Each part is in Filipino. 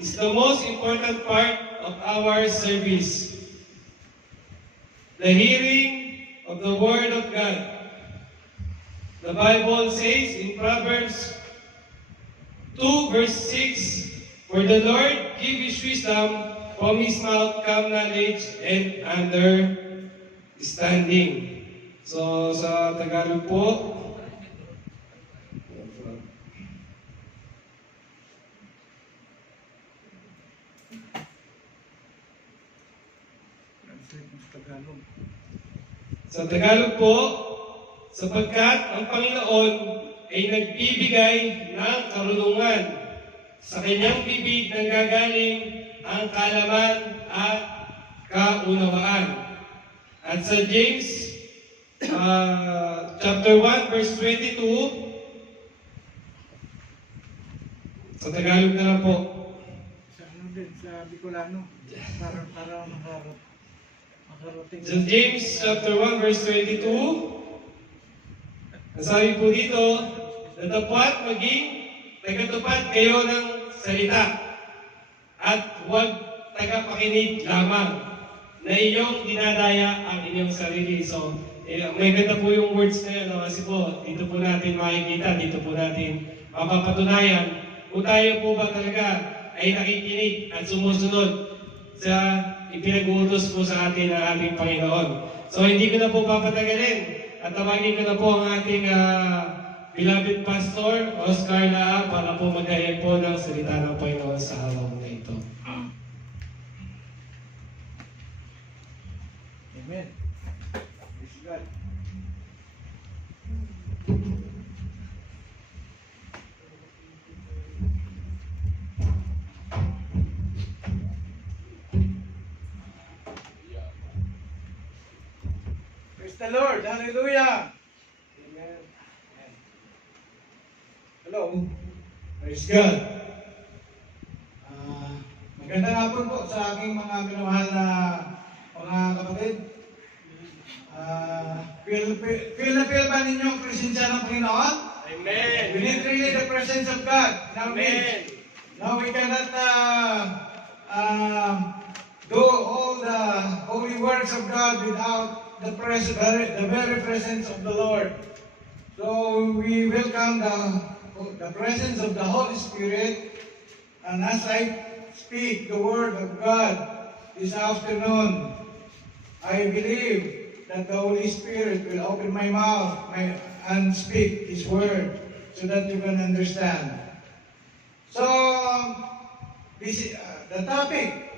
is the most important part of our service. The hearing of the Word of God. The Bible says in Proverbs 2 verse 6, "For the Lord give His wisdom, from His mouth come knowledge and understanding." So sa Tagalog po, sapagkat ang Panginoon ay nagbibigay ng karunungan. Sa kanyang bibig nanggagaling ang kaalaman at kaunawaan. At sa James chapter 1 verse 22, sa Tagalog na lang po. Sa ano din, sa Bicolano, para makarating. Sa James chapter 1 verse 22, nasabi po dito, "Datapwat maging tagatupad kayo ng salita at huwag tagapakinig lamang na inyong dinadaya ang inyong sarili." So, may ganda po yung words na yun, kasi po, dito po natin makikita, dito po natin mapapatunayan kung tayo po ba talaga ay nakikinig at sumusunod sa ipinag-uutos po sa atin ng ating Panginoon. So, hindi ko na po papatagalin at tawagin ko na po ang ating beloved Pastor Oscar Laa para po mag-ahayag po ng salita ng Panginoon sa araw na ito. Amen. Praise God. Praise the Lord. Hallelujah. Amen. Hello. Praise God. Magandang hapon po sa aking mga minamahal na mga kapatid. Feel ba ninyo ang presensya ng Panginoon? Amen! We need really the presence of God. Amen! Now we cannot do all the holy works of God without the very presence of the Lord. So we welcome the presence of the Holy Spirit, and as I speak the Word of God this afternoon, I believe that the Holy Spirit will open my mouth and speak His Word so that you can understand. So, this is the topic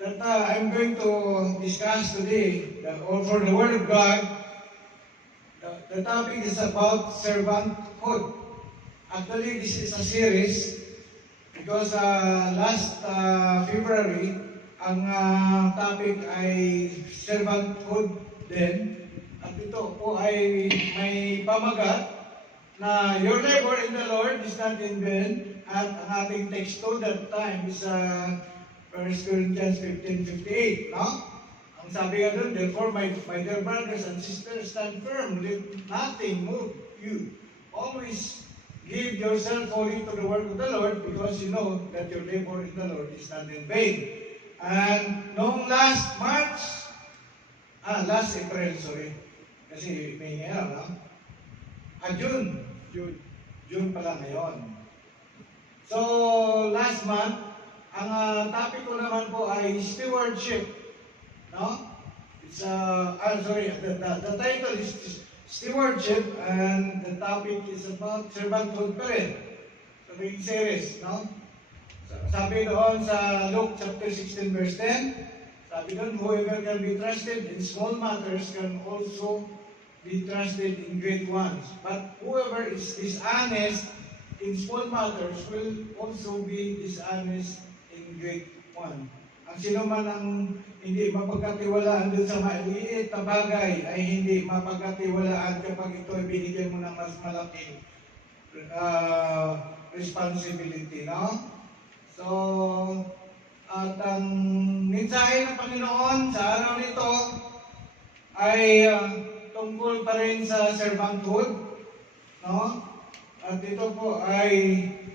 that I'm going to discuss today, for the Word of God. The topic is about servanthood. Actually, this is a series because last February, ang topic ay servanthood din. At ito po ay may pamagat na your labor in the Lord is not in vain. At ang ating text to that time is 1 Corinthians 15:58, no? Ang sabi nga doon, "Therefore, my dear brothers and sisters, stand firm, let nothing move you. Always give yourself wholly to the work of the Lord, because you know that your labor in the Lord is not in vain." And noong last April, sorry, kasi may ngayon, no? June pala ngayon. So, last month, ang topic ko naman po ay stewardship, no? It's the title is stewardship, and the topic is about servanthood pa rin. So, may series, no? Sabi doon sa Luke chapter 16 verse 10, sabi doon, "Whoever can be trusted in small matters can also be trusted in great ones. But whoever is dishonest in small matters will also be dishonest in great one." Ang sino man ang hindi mapagkatiwalaan dun sa maliit na bagay ay hindi mapagkatiwalaan kapag ito ay binigyan mo ng mas malaking responsibility, no? So, at ang mensahe ng Panginoon sa araw nito ay tungkol pa rin sa servanthood, no? At ito po ay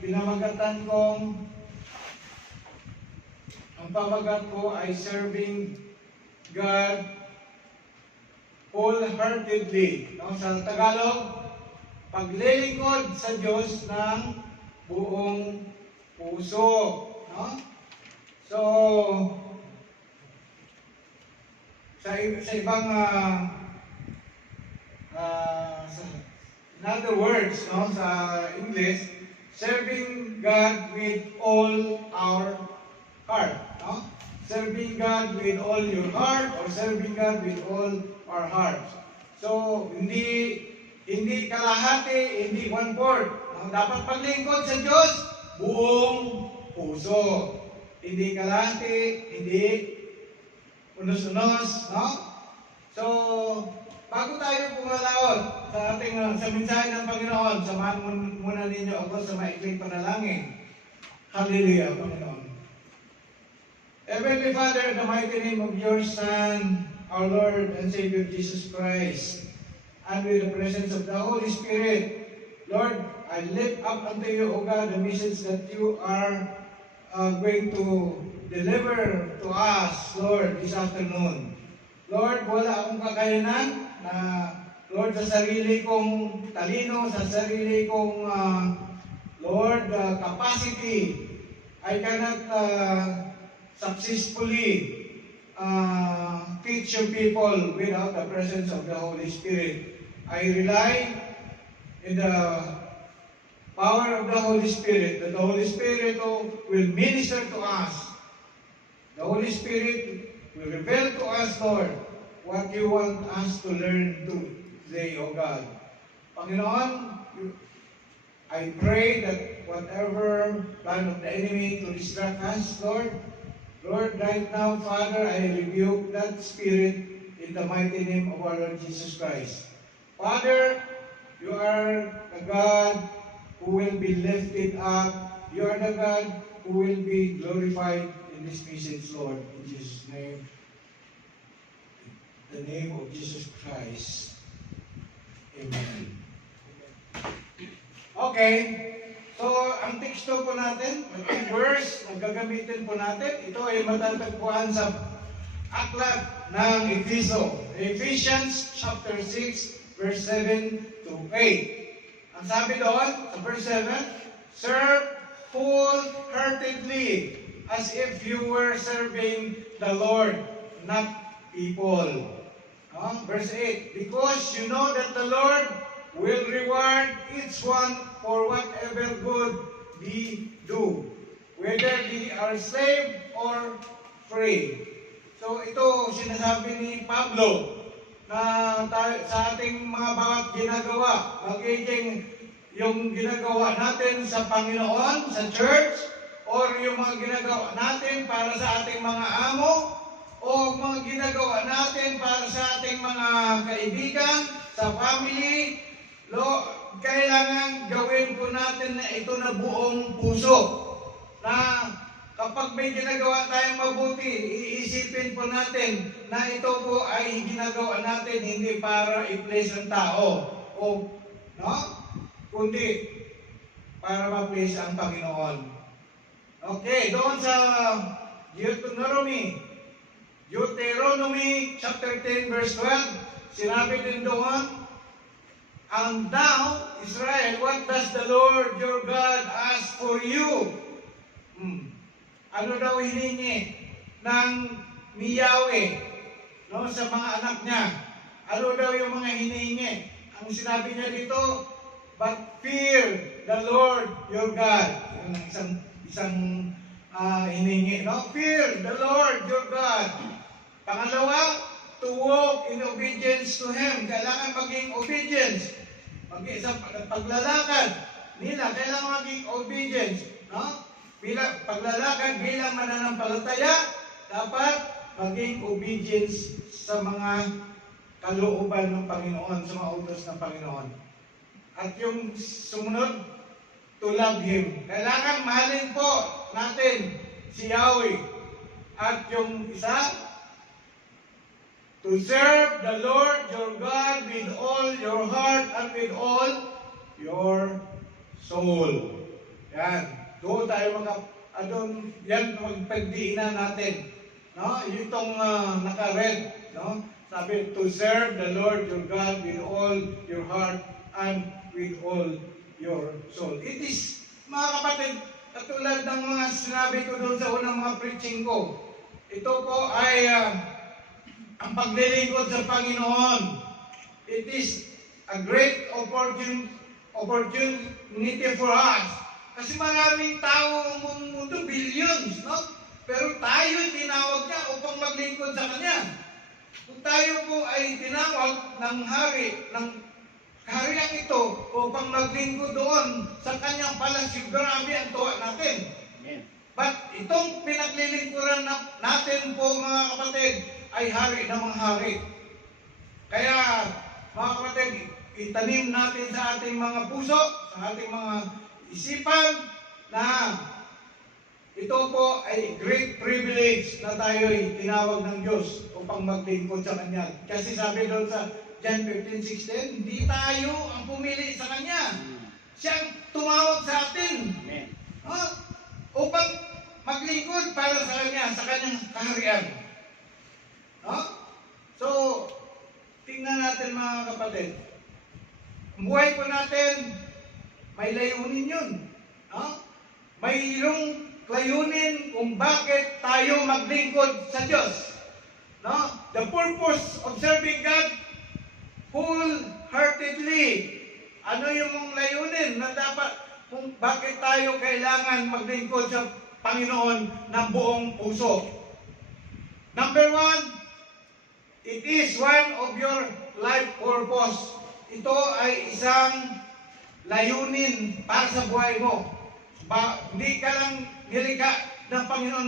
pinamagatan kong Ang pamagat po ay serving God wholeheartedly. No? Sa Tagalog, paglilingkod sa Diyos ng buong puso. No? So, sa ibang in other words, no, sa English, serving God with all our heart, no? Serving God with all your heart or serving God with all our hearts. So, hindi kalahati, hindi one-fourth. No? Dapat paglingkod sa Diyos, buong puso. Hindi kalahati, hindi unos-unos, no? So, bago tayo pumalaot sa mensahe ng Panginoon, samahan muna ninyo ako sa maikling panalangin. Hallelujah, Panginoon. Heavenly Father, in the mighty name of your Son, our Lord and Savior Jesus Christ, and with the presence of the Holy Spirit, Lord, I lift up unto you, O God, the message that you are going to deliver to us, Lord, this afternoon. Lord, wala akong kakayanan na, Lord, sa sarili kong talino, sa sarili kong, Lord, capacity, I cannot successfully teach your people without the presence of the Holy Spirit. I rely in the power of the Holy Spirit, that the Holy Spirit will minister to us. The Holy Spirit will reveal to us, Lord, what you want us to learn today, O God. Panginoon, I pray that whatever plan of the enemy to distract us, Lord, right now, Father, I rebuke that spirit in the mighty name of our Lord Jesus Christ. Father, you are the God who will be lifted up. You are the God who will be glorified in this message, Lord, in Jesus' name. In the name of Jesus Christ. Amen. Okay. So, ang teksto po natin, ang verse na gagamitin po natin, ito ay matatagpuan sa aklat ng Efeso. Ephesians chapter 6, verse 7 to 8. Ang sabi doon, sa verse 7, serve wholeheartedly as if you were serving the Lord, not people. Verse 8, because you know that the Lord will reward each one for whatever good they do, whether they are slave or free. So ito sinasabi ni Pablo, na sa ating mga bawat ginagawa, magiging yung ginagawa natin sa Panginoon, sa church, or yung mga ginagawa natin para sa ating mga amo, o mga ginagawa natin para sa ating mga kaibigan, sa family, kailangan gawin po natin na ito na buong puso. Na kapag may ginagawa tayong mabuti, iisipin po natin na ito po ay ginagawa natin hindi para i-please ang tao kundi para ma-please ang Panginoon. Okay, doon sa Deuteronomy chapter 10 verse 12, sinabi din doon, and thou, Israel, what does the Lord your God ask for you? Ano daw hiningi ni Yahweh sa mga anak niya? Ano daw yung mga hinihingi? Ang sinabi niya dito, but fear the Lord your God. Yung isang hiningi, Fear the Lord your God. Pangalawa, to walk in obedience to Him. Kailangan maging obedience. Sa paglalakad nila, kailangan maging obedience. Paglalakad bilang mananampalataya, dapat maging obedience sa mga kalooban ng Panginoon, sa mga utos ng Panginoon. At yung sumunod, to love Him. Kailangan mahalin po natin si Yahweh. At yung isa, to serve the Lord your God with all your heart and with all your soul. Yan. Doon tayo adon yan pagdiinan natin. No? Itong naka-red, no? Sabi, to serve the Lord your God with all your heart and with all your soul. It is, mga kapatid, katulad ng mga sinabi ko doon sa unang mga preaching ko, ito po ay ang paglilingkod sa Panginoon. It is a great opportunity for us. Kasi maraming tao ang mundo, billions, no? Pero tayo tinawag niya upang maglingkod sa Kanya. Kung tayo po ay tinawag ng hari, ng kaharian ito upang maglingkod doon sa Kanyang palasyo, grabe ang tuwa natin. Amen. But itong pinaglilingkuran natin po mga kapatid ay hari ng mga hari. Kaya mga kapatid, itanim natin sa ating mga puso, sa ating mga isipan na ito po ay great privilege na tayo'y tinawag ng Diyos upang maglingkod sa Kanya. Kasi sabi doon sa John 15:16, hindi tayo ang pumili sa Kanya. Siya ang tumawag sa atin. Amen. Upang maglingkod para sa Kanya, sa Kanyang kaharian. So, tingnan natin mga kapatid. Ang buhay po natin, may layunin yun. Mayroong layunin kung bakit tayo maglingkod sa Diyos. The purpose of serving God wholeheartedly. Ano yung layunin na dapat kung bakit tayo kailangan maglingkod sa Panginoon ng buong puso? Number one, it is one of your life purpose. Ito ay isang layunin para sa buhay mo. Hindi ka lang nilikha ng Panginoon,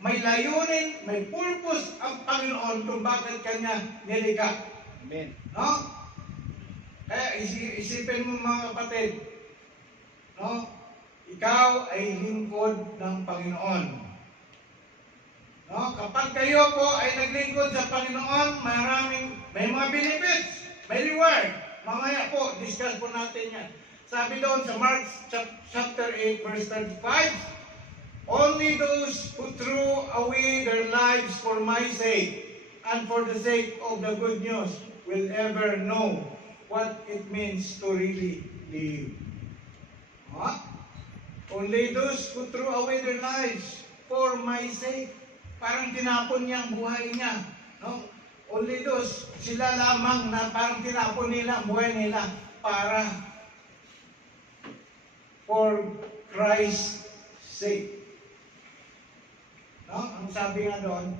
may layunin, may purpose ang Panginoon kung bakit Kanya nilikha. Amen. Kaya isipin mo mga kapatid, ikaw ay lingkod ng Panginoon. Kapag kayo po ay naglingkod sa Panginoon, may mga benefits, may reward. Mamaya po, discuss po natin yan. Sabi doon sa Mark chapter 8 verse 35, only those who threw away their lives for my sake and for the sake of the good news will ever know what it means to really live. Only those who threw away their lives for my sake. Parang tinapon niya ang buhay niya. Only those, sila lamang na parang tinapon nila ang buhay nila para for Christ's sake. Ang sabi nga doon,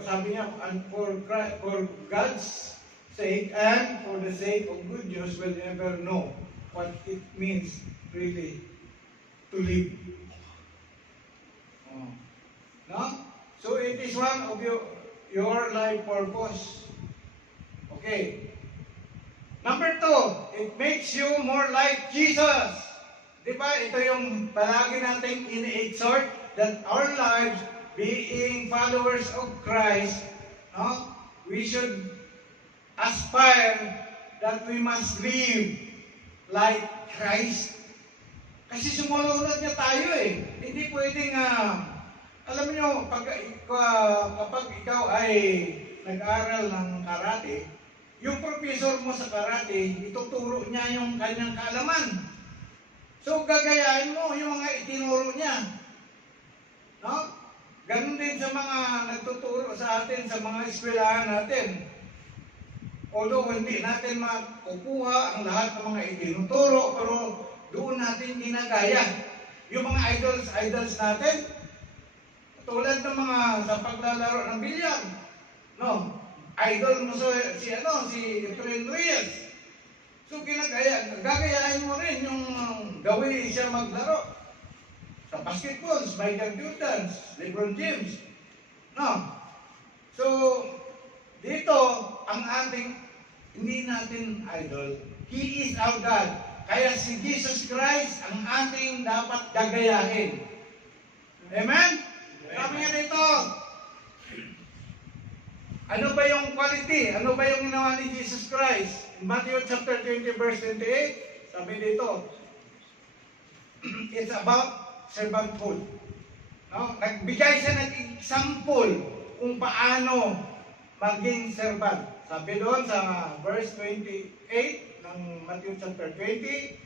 sabi niya, and for God's sake and for the sake of good news will ever know what it means really to live. So it is one of your life purpose. Okay. Number 2, it makes you more like Jesus. Diba? Ito yung palagi nating ini-exhort that our lives, being followers of Christ, we should aspire that we must live like Christ. Kasi sumunod niya tayo eh. Hindi pwedeng, alam niyo, kapag ikaw ay nag-aral ng karate, yung professor mo sa karate, ituturo niya yung kanyang kaalaman. So, gagayahin mo yung mga itinuro niya. Ganun din sa mga nagtuturo sa atin, sa mga eskwelahan natin. Although hindi natin makukuha ang lahat ng mga itinuturo, pero doon natin ginagaya. Yung mga idols natin, tulad ng mga sa paglalaro ng bilyar. Idol mo si Efren Reyes. So gagayahin mo rin yung gawin siya maglaro. Sa basketball, Michael Jordan, LeBron James. So, dito, ang ating, hindi natin idol. He is our God. Kaya si Jesus Christ ang ating dapat gagayahin. Amen? Sabi nga dito, ano ba yung quality? Ano ba yung ginawa ni Jesus Christ? In Matthew chapter 20 verse 28, Sabi dito, it's about servanthood. No? Nagbigay siya ng example kung paano maging servant. Sabi doon sa verse 28 ng Matthew chapter 20,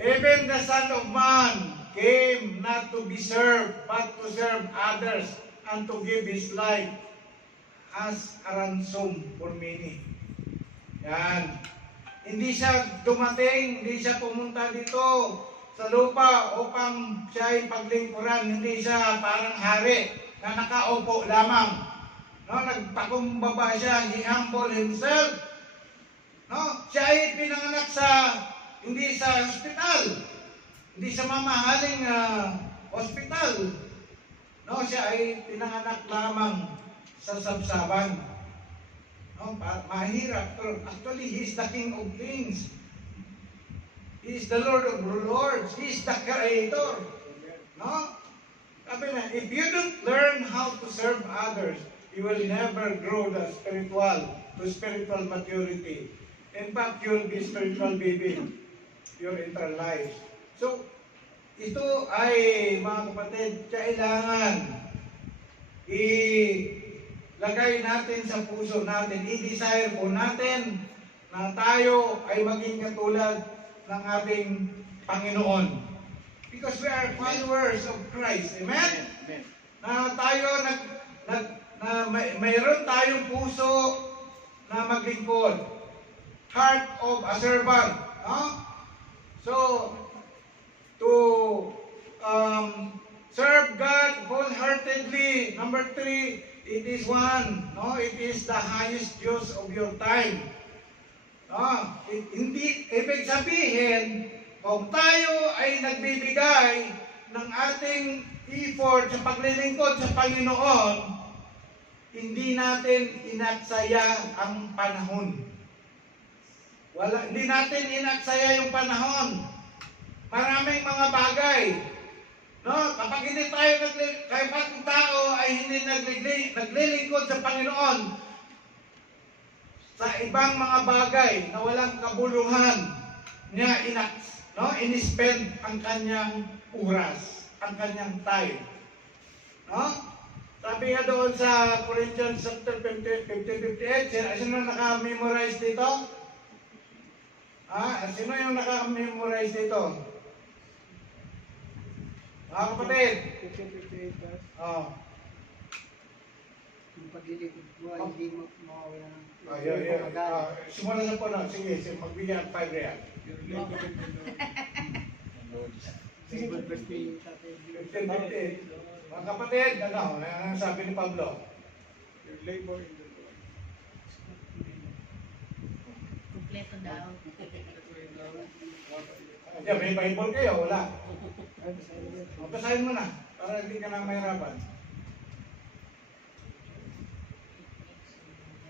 even the Son of Man came not to be served, but to serve others, and to give His life as a ransom for many. Yan. Hindi siya dumating, hindi siya pumunta dito sa lupa upang siya ay paglingkuran. Hindi siya parang hari na nakaupo lamang. No, nagpakumbaba siya, he humbled himself. No, siya ay pinanganak hindi sa hospital, hindi sa mamahaling hospital. No, siya ay pinanganak lamang sa sabsaban. No, mahirap. Actually, he is the King of Kings. He is the Lord of Lords. He is the Creator. No? Sabi na, if you don't learn how to serve others, you will never grow to spiritual maturity. In fact, you will be spiritual baby your entire life. So, ito ay, mga kapatid, kailangan ilagay natin sa puso natin, i-desire po natin na tayo ay maging katulad ng ating Panginoon. Because we are followers of Christ. Amen? Amen. Na tayo mayroon tayong puso na maglingkod. Heart of a servant. No? So, to serve God wholeheartedly. Number 3, it is one. No, it is the highest use of your time. No, hindi ibig sabihin kung tayo ay nagbibigay ng ating effort sa paglilingkod sa Panginoon, hindi natin inaksaya ang panahon. Hindi natin inaksaya yung panahon. Maraming mga bagay. No, kapag hindi tayo kapag ang tao ay hindi naglilingkod sa Panginoon sa ibang mga bagay na walang kabuluhan niya in-spend ang kanyang oras, ang kanyang time. No? Sabi nga doon sa Corinthians chapter 15:58, sino naka-memorize dito? Sino yung naka-memorize dito? Mga kapatid. 15:58. Oh. Yung paglilingkod mo ay hindi mo mawawala ng Simula na po na. Sige, magbigyan 5 real. Sige, birthday tatay. 15:58. Mga kapatid, ano sabi ni Pablo? Your labor in the Lord. Kompleto daw. Yeah, may Bible kayo, wala. Ay, basahin mo. Basahin mo na, para hindi ka na mahirapan.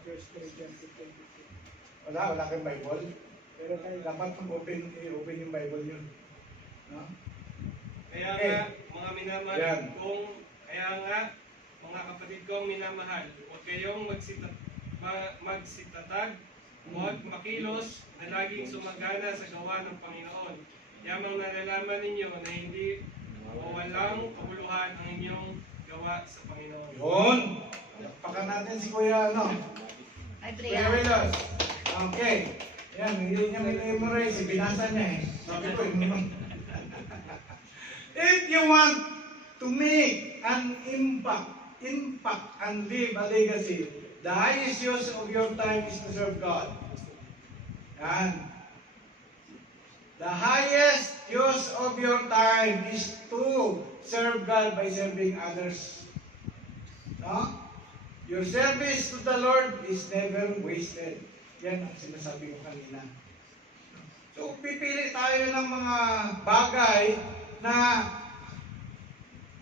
1 Corinthians 15:58. Wala kang Bible. Pero tayo, Dapat mag-open yung Bible yun. No? Kaya Okay. nga, mga minamahal Yan. mga kapatid kong minamahal, huwag kayong magsitatag, huwag makilos na laging sumagana sa gawa ng Panginoon. Yamang nalalaman ninyo na hindi o walang kabuluhan ang inyong gawa sa Panginoon. Yun. Pakan natin si Kuya, Ay, Kuya Brea. Velos. Okay. Yan, hindi niya memorize, binasa niya eh. Sabi ko, if you want to make an impact and leave a legacy, the highest use of your time is to serve God. Yan. The highest use of your time is to serve God by serving others. No? Your service to the Lord is never wasted. Yan ang sinasabi ko kanina. So, pipili tayo ng mga bagay na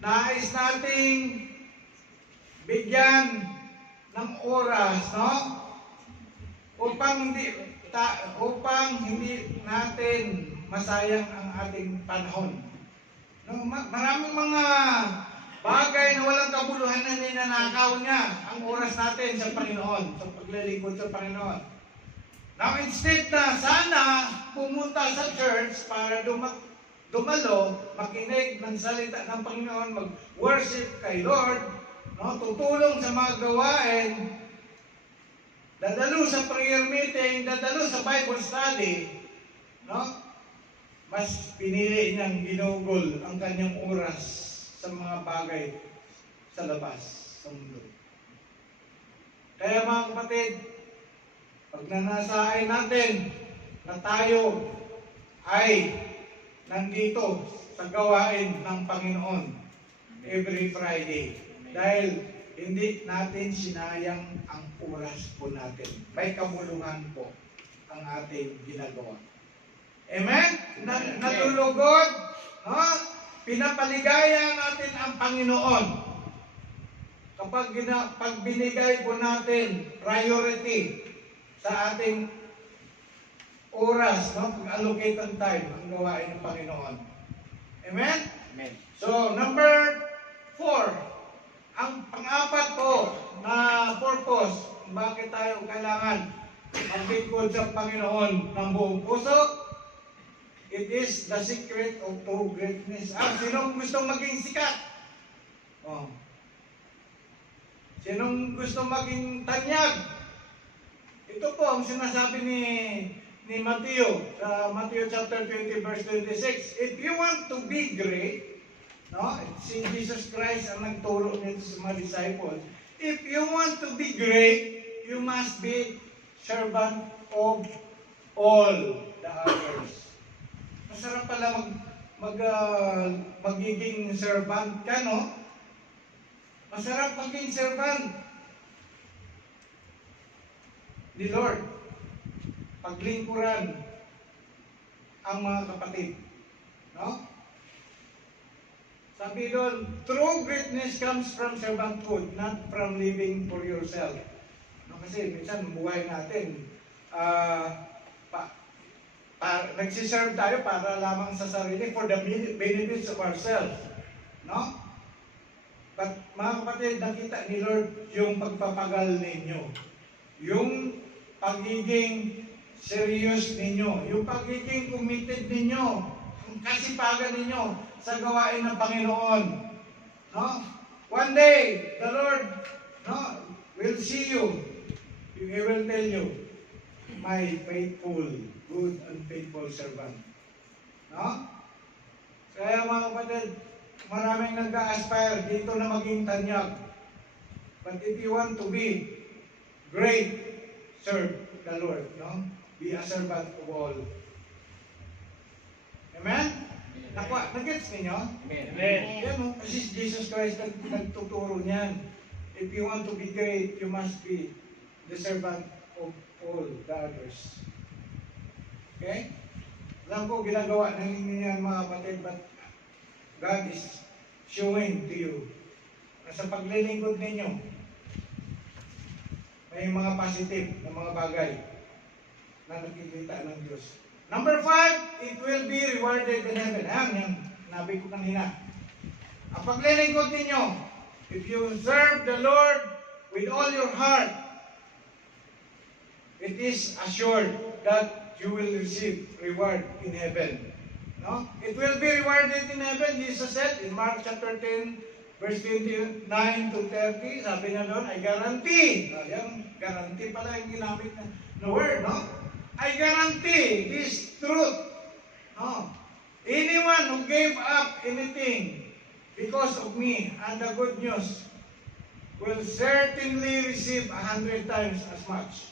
nais nating bigyan ng oras, no? Upang hindi natin masayang ang ating panahon. No, maraming mga bagay na walang kabuluhan na ninanakaw niya ang oras natin sa Panginoon, sa paglilingkod sa Panginoon. Now, instead na sana pumunta sa church para dumalo, makinig ng salita ng Panginoon, mag-worship kay Lord, no? Tutulong sa mga gawain, dadalo sa prayer meeting, dadalo sa Bible study, no? Mas pinili niyang ginugol ang kanyang oras sa mga bagay sa labas, sa mundo. Kaya mga kapatid, pag nanasain natin na tayo ay nandito sa gawain ng Panginoon every Friday, dahil hindi natin sinayang ang oras po natin. May kamuluhan po ang ating ginagawa. Amen? Natulugod, no? Pinapaligaya natin ang Panginoon. Kapag pag binigay po natin priority sa ating oras, no? Pag-allocate ang time, ang gawain ng Panginoon. Amen? Amen. So, number 4, ang pang-apat po na purpose, bakit tayo kailangan maglingkod sa Panginoon ng buong puso, it is the secret of true greatness. Sinong gustong maging sikat? Oh. Sinong gustong maging tanyag? Ito po ang sinasabi ni Matthew sa Matthew chapter 20 verse 26. If you want to be great, no? Si Jesus Christ ang nagturo nito sa mga disciples. If you want to be great, you must be servant of all the others. Masarap pala magiging servant ka, no? Masarap maging servant ni Lord. Paglingkuran ang mga kapatid. No? Sabi doon, true greatness comes from servanthood, not from living for yourself. No, kasi minsan buhay natin, nagsiserve tayo para lamang sa sarili for the benefits of ourselves. No? But mga kapatid, nakita ni Lord yung pagpapagal ninyo. Yung pagiging serious ninyo. Yung pagiging committed ninyo. Yung kasipagan ninyo sa gawain ng Panginoon. No? One day, the Lord, no, will see you. He will tell you, my faithful, good and faithful servant. No? Kaya mga kapatid, maraming nag-aspire dito na maging tanyag. But if you want to be great, serve the Lord. No? Be a servant of all. Amen? Nag-gets ninyo? Amen. Yan o, kasi Jesus Christ nagtuturo niyan. If you want to be great, you must be the servant of all the others. Okay? Alam ko, ginagawa na ninyo yan mga kapatid, but God is showing to you na sa paglilingkod ninyo, may mga positive na mga bagay na nakikita ng Diyos. Number 5, it will be rewarded in heaven. Ayan, yung nabi ko kanina. Ang paglilingkod ninyo, if you serve the Lord with all your heart, it is assured that you will receive reward in heaven. No? It will be rewarded in heaven. Jesus said in Mark chapter 10, verse 29 to 30, sabi niya doon, I guarantee. Ayan, guarantee pala yung ginamit na word, no? I guarantee this truth. No? Anyone who gave up anything because of me and the good news will certainly receive 100 times as much.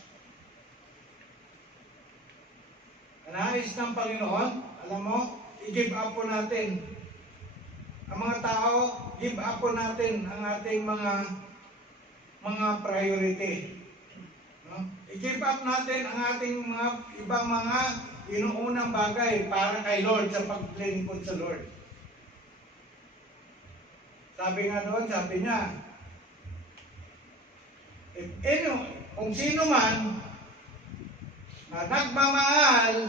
Nais ng Panginoon, alam mo, i-give up po natin. Ang mga tao, give up po natin ang ating mga priority. No? I-give up natin ang ating mga ibang mga inuunang bagay para kay Lord sa paglilingkod sa Lord. Sabi nga doon, sabi niya, kung sino man na nagmamahal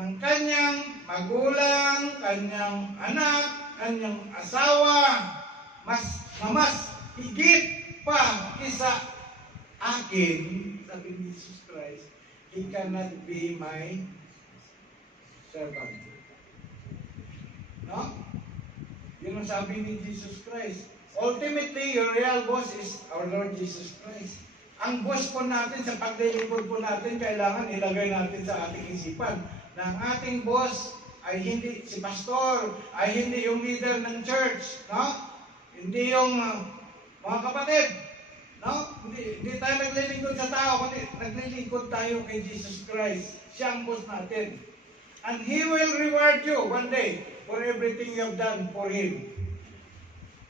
ng kanyang magulang, kanyang anak, kanyang asawa, mas higit pa kisa akin, sabi ni Jesus Christ, he cannot be my servant. No? Yun ang sabi ni Jesus Christ. Ultimately, your real boss is our Lord Jesus Christ. Ang boss po natin sa paglilingkod po natin, kailangan ilagay natin sa ating isipan na ang ating boss ay hindi si pastor, ay hindi yung leader ng church, no? Hindi yung mga kapatid, no? Hindi tayo naglilingkod sa tao, kundi naglilingkod tayo kay Jesus Christ. Siya ang boss natin. And He will reward you one day for everything you have done for Him.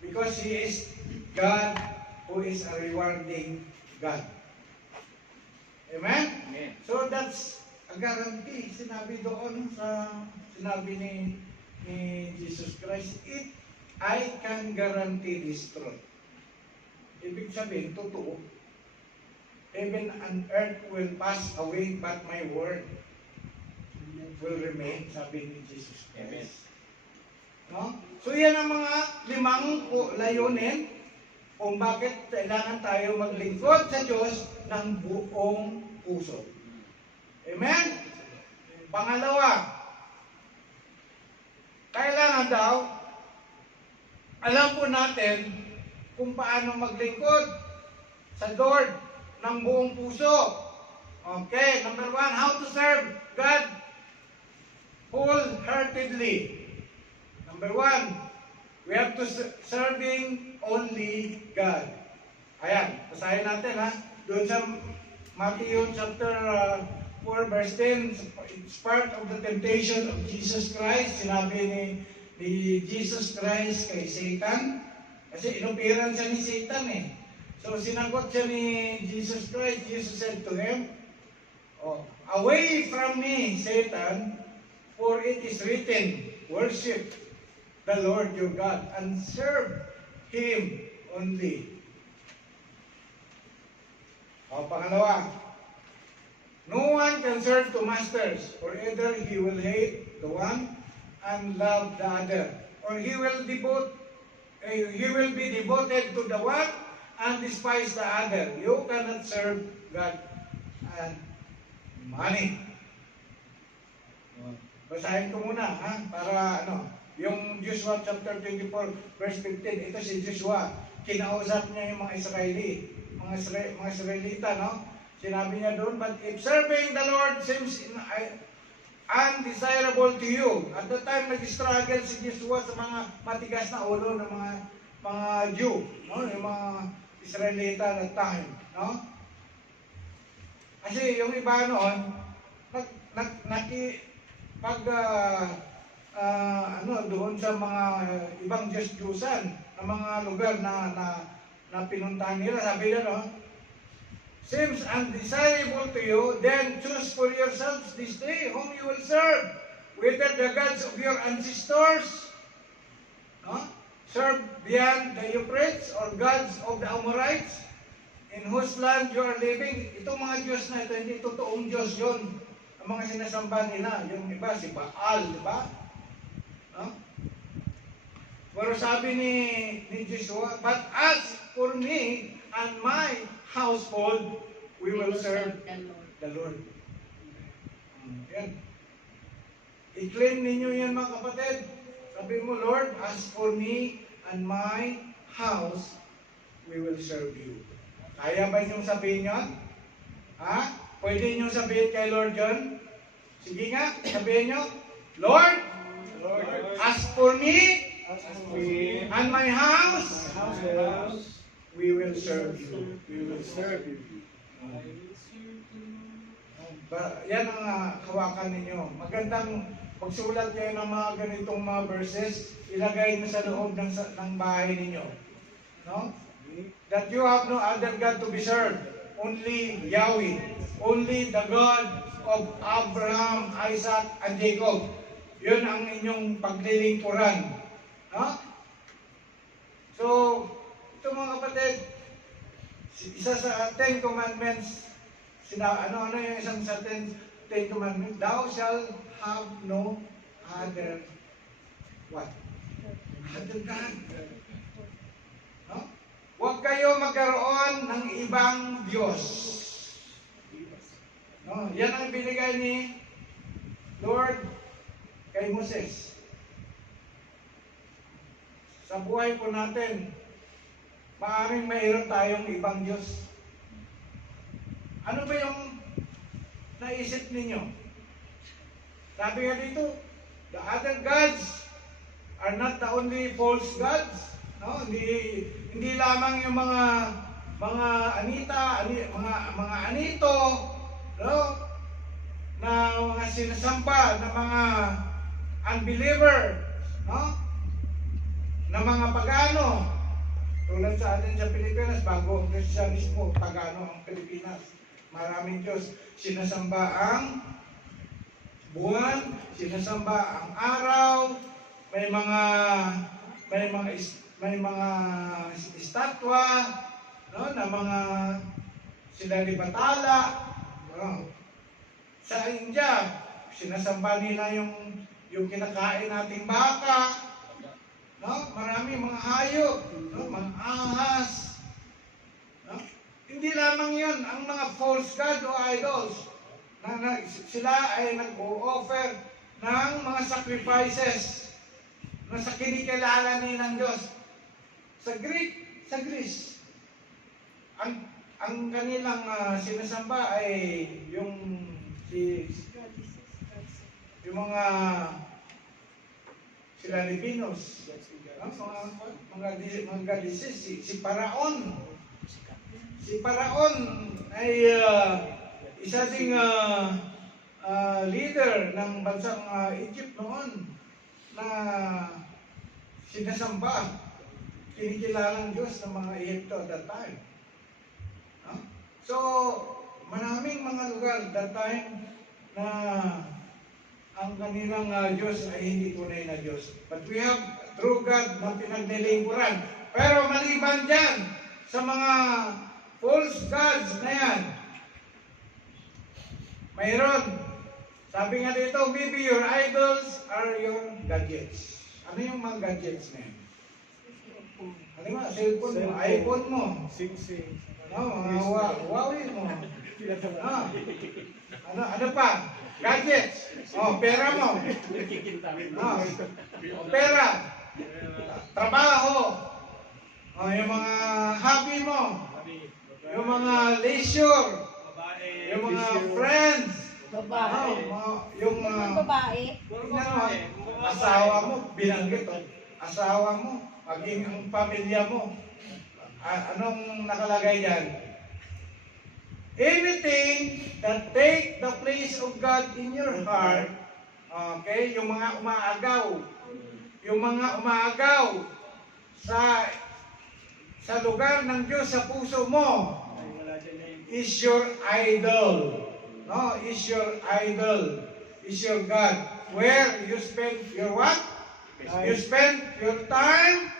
Because He is God who is a rewarding God. Amen? Amen. So that's a guarantee. Sinabi doon sinabi ni Jesus Christ, I can guarantee this truth. Ibig sabihin, totoo. Heaven and earth will pass away, but my word will remain, sabi ni Jesus Christ. No? So yan ang mga 5 layunin kung bakit kailangan tayo maglingkod sa Diyos ng buong puso. Amen? Pangalawa, kailangan daw, alam po natin kung paano maglingkod sa Lord ng buong puso. Okay, number 1, how to serve God wholeheartedly. Number 1, we have to serving only God. Ayan, basahin natin ha. Doon sa Matthew chapter 4 verse 10, it's part of the temptation of Jesus Christ. Sinabi ni Jesus Christ kay Satan. Kasi inupiran siya ni Satan eh. So sinagot siya ni Jesus Christ. Jesus said to him, away from me, Satan, for it is written, worship the Lord your God and serve Him only. Pangalawa, no one can serve two masters, for either he will hate the one and love the other, or he will be devoted to the one and despise the other. You cannot serve God and money. Basahin ko muna, ha? Para yung Joshua chapter 24 verse 15, ito si Joshua, kinausap niya yung mga Israelita, no? Sinabi niya doon, but if serving the Lord seems undesirable to you, at the time nag-struggle si Joshua sa mga matigas na ulo ng mga Jew, no? Yung mga Israelita that time, no? Kasi yung iba noon, doon sa mga ibang Diyos-Diyusan na mga lugar na pinuntahan nila, sabi nila, no? Seems undesirable to you, then choose for yourselves this day whom you will serve, whether the gods of your ancestors, no? Serve beyond the Euphrates, or gods of the Amorites, in whose land you are living. Itong mga Diyos na ito, hindi totoong Diyos yun. Ang mga sinasamba nila, yung iba, si Baal, di ba? No? Pero sabi ni Joshua, but as for me and my household, we will serve the Lord. Yan. I-claim ninyo yan, mga kapatid. Sabi mo, Lord, as for me and my house, we will serve you. Kaya ba niyong sabihin yun? Ha? Pwede niyong sabihin kay Lord yun? Sige nga, sabihin niyo, Lord, as for me and my house, we will serve you. We will serve you. Yan ang hawakan ninyo. Magandang pagsulat kayo ng mga ganitong mga verses, ilagay mo sa loob ng bahay ninyo. No? That you have no other God to be served. Only Yahweh. Only the God of Abraham, Isaac, and Jacob. Yun ang inyong paglilingkuran. No? So, ito mga kapatid, isa sa 10 commandments, ano yung isang sa 10 commandments? Thou shalt have no other what? Other God. No? Huwag kayo magkaroon ng ibang Diyos. No, yan ang binigay ni Lord kay Moses. Sa buhay po natin, maaaring mayroon tayong ibang Diyos. Ano ba yung naisip ninyo? Sabi nga dito, the other gods are not the only false gods. No, hindi lamang yung mga anita, mga anito, no, na mga sinasamba na mga unbeliever, no, na mga pagano. Tulad sa atin sa Pilipinas, bago ang Kristyanismo, pagano ang Pilipinas. Maraming Diyos, sinasamba ang buwan, sinasamba ang araw, may mga estatwa, no, na mga sila ni Batala. No. Sa India, sinasamba nila yung kinakain nating baka, no, marami mga hayop, no, mga ahas. No? Hindi lamang 'yon ang mga false god o idols. Sila ay nag-o-offer ng mga sacrifices na sa kinikilala nilang Diyos. Sa Greece, ang kanilang sinasamba ay yung mga sila ni Venus, mga goddesses, si Paraon. Si Paraon ay isa ding leader ng bansang Egypt noon na sinasamba, kinikilalang Diyos ng mga Egypto at that time. So, maraming mga lugar that time na ang kanilang Diyos ay hindi tunay na Diyos. But we have true God na pinaglilingkuran. Pero maliban dyan, sa mga false gods na yan, mayroon. Sabi nga dito, maybe your idols are your gadgets. Ano yung mga gadgets na yan? Ano yung cellphone mo, iPhone mo, no, mga Huawei mo, ano pa? Gadgets. Pera mo. Pera. Trabaho. Yung mga hobby mo. Yung mga leisure. Yung mga friends. Babae. Yung mga Babae. asawa mo, binanggit. Asawa mo, maging ang pamilya mo. Anong nakalagay dyan? Anything that take the place of God in your heart, okay, yung mga umaagaw sa lugar ng Diyos sa puso mo, is your idol. No, is your idol. Is your God. Where you spend your what? You spend your time,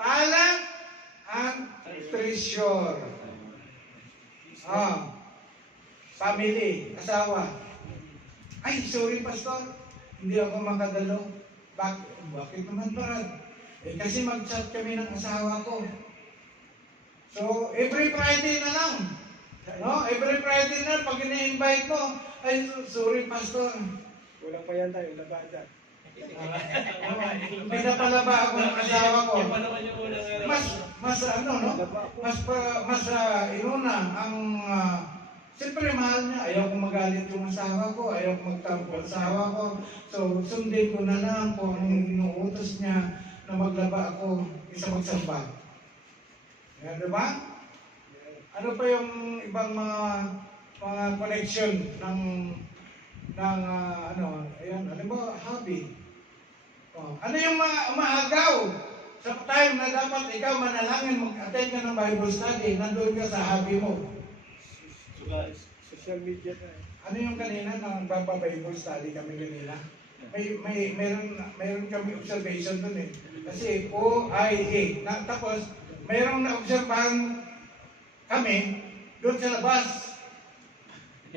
talent, and treasure. Family, asawa. Ay, sorry pastor, hindi ako makadalo. Bakit naman Brad? Kasi mag-chat kami ng asawa ko. So, every Friday na lang. No? Every Friday na, pag ina-invite mo, ay, sorry pastor. Kulang pa yan tayo, labaan dyan. Pinapalaba ako ng asawa ko. Mas inuna ang siyempre mahal niya. Ayaw ko magalit yung asawa ko, ayaw ko magtampo ang asawa ko. So sundin ko na lang kung anong inuutos niya na maglaba ako isa magsamba. Yan, diba? Ano pa yung ibang mga connection ng hobby? Ano yung umaagaw sa time na dapat ikaw manalangin, mag-attend ka ng Bible study, nandun ka sa hobby mo? Social media na. Ano yung kanina na Bible study kami kanina? Meron kami observation dun eh. Kasi OIA. Tapos, mayroong na-obserbahan kami doon sa labas.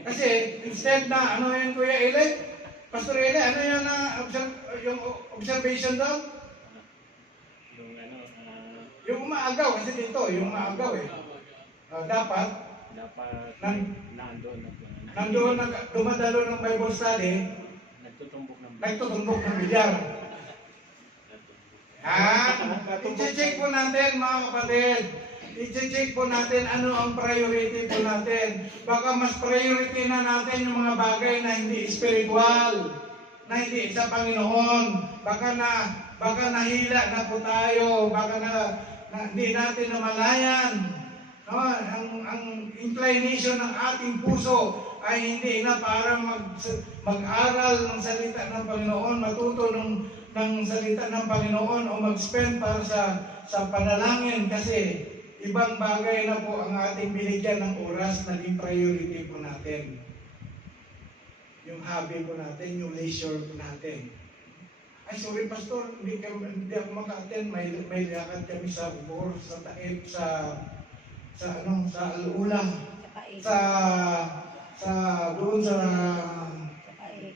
Kasi, instead na, ano yun Kuya Eli? Pastor Eli, ano yung observation daw? Yung umaagaw, kasi dito, yung umaagaw eh. Dapat nandun. nandoon dumadalo ng Bible study, nagtutumbok ng bilyar. I-check po natin mga kapatid. I-check po natin ano ang priority po natin. Baka mas priority na natin yung mga bagay na hindi spiritual, na hindi sa Panginoon. Baka nahila na po tayo, baka hindi natin namalayan. No? Ang inclination ng ating puso ay hindi na para mag-aral ng salita ng Panginoon, matuto ng salita ng Panginoon o mag-spend para sa panalangin kasi ibang bagay na po ang ating binigyan ng oras, naging priority po natin. Yung hobby po natin, yung leisure po natin. Ay, sorry Pastor, hindi ako maka-attend, may lakad kami sa Ubor, sa Taib, sa Alula, doon sa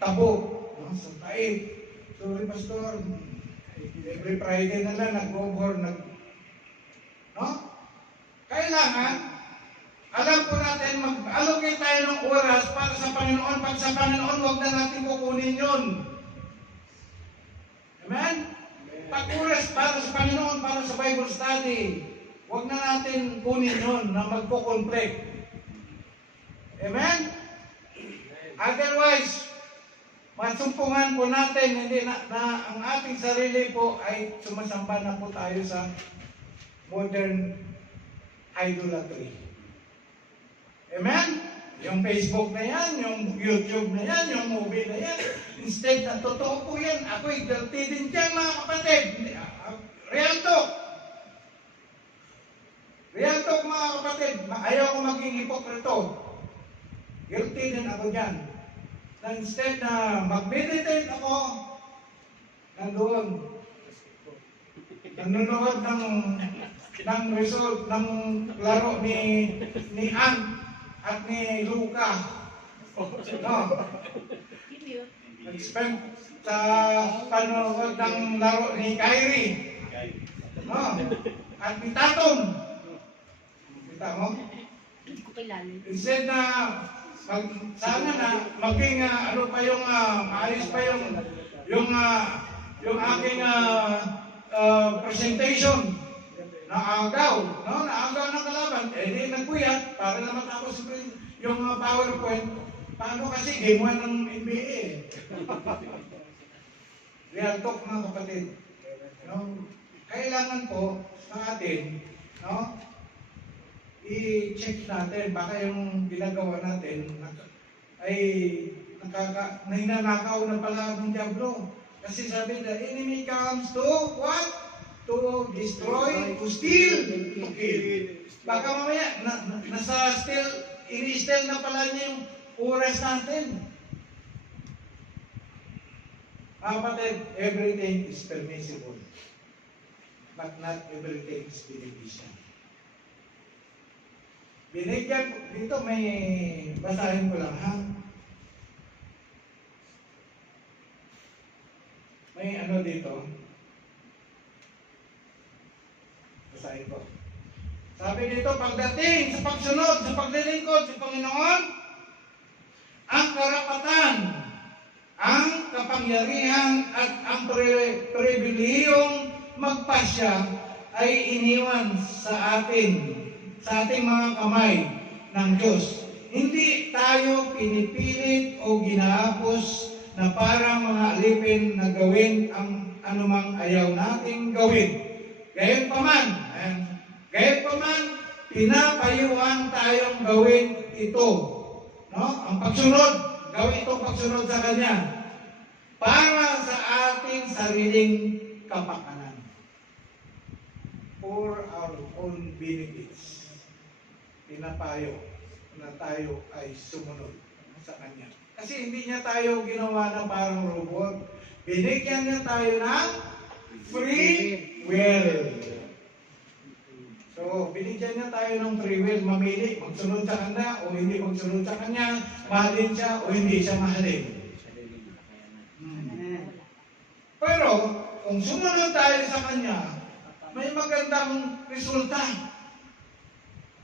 Tabo, no? Sa Taib. Sorry Pastor, every Friday na lang nag-over, no? Kailangan, alam po natin, mag-allocate tayo ng oras para sa Panginoon. Pag sa Panginoon, huwag na natin kukunin yun. Amen? Pag oras para sa Panginoon, para sa Bible study, huwag na natin kunin yun na magkukonflict. Amen? Otherwise, masumpungan po natin, hindi na ang ating sarili po ay sumasamba na po tayo sa modern idolatry. Amen? Yung Facebook na yan, yung YouTube na yan, yung movie na yan. Instead na totoo po yan, ako'y guilty din dyan mga kapatid. Real talk. Real talk mga kapatid. Ayaw ko maging hipokrito. Guilty din ako dyan. Na instead na mag-meditate ako, nandoon, nanonood ng result ng laro ni Ann at ni Luca. No? Nag-spend sa panonood ng laro ni Kyrie. No? At ni Tatum. Kita mo? Hindi ko kilala. Instead na sana na maging ano pa yung maayos pa yung aking presentation. Naagaw, no? Naagaw ng kalaban. Di nagpuyat para na matapos yung PowerPoint. Paano kasi game 1 ng NBA? Real talk mga kapatid. No? Kailangan po sa atin, no? I-check natin, baka yung ginagawa natin ay nananakaw na pala ng Diablo. Kasi sabi, the enemy comes to what? To destroy, to steal, to kill. Baka mamaya, nasa ini-steal na pala niya yung oras natin. Kapatid, everything is permissible, but not everything is beneficial. Binigyan, dito may basahin ko lang ha. May ano dito. Basahin ko. Sabi dito, pagdating sa pagsunod, sa paglilingkod sa Panginoon, ang karapatan, ang kapangyarihan at ang pribilehiyong magpasya ay iniwan sa ating mga kamay ng Diyos. Hindi tayo pinipilit o ginahapos na para mga alipin na gawin ang anumang ayaw nating gawin. Gayunpaman, pinapayuhan tayong gawin ito. No? Ang pagsunod, gawin itong pagsunod sa Kanya para sa ating sariling kapakanan. For our own benefits. Pinapayo na tayo ay sumunod sa Kanya. Kasi hindi niya tayo ginawa na parang robot. Binigyan niya tayo ng free will. So, binigyan niya tayo ng free will. Mamili, magsunod sa Kanya o hindi magsunod sa Kanya. Mahalin siya o hindi siya mahalin. Pero, kung sumunod tayo sa Kanya, may magandang resulta.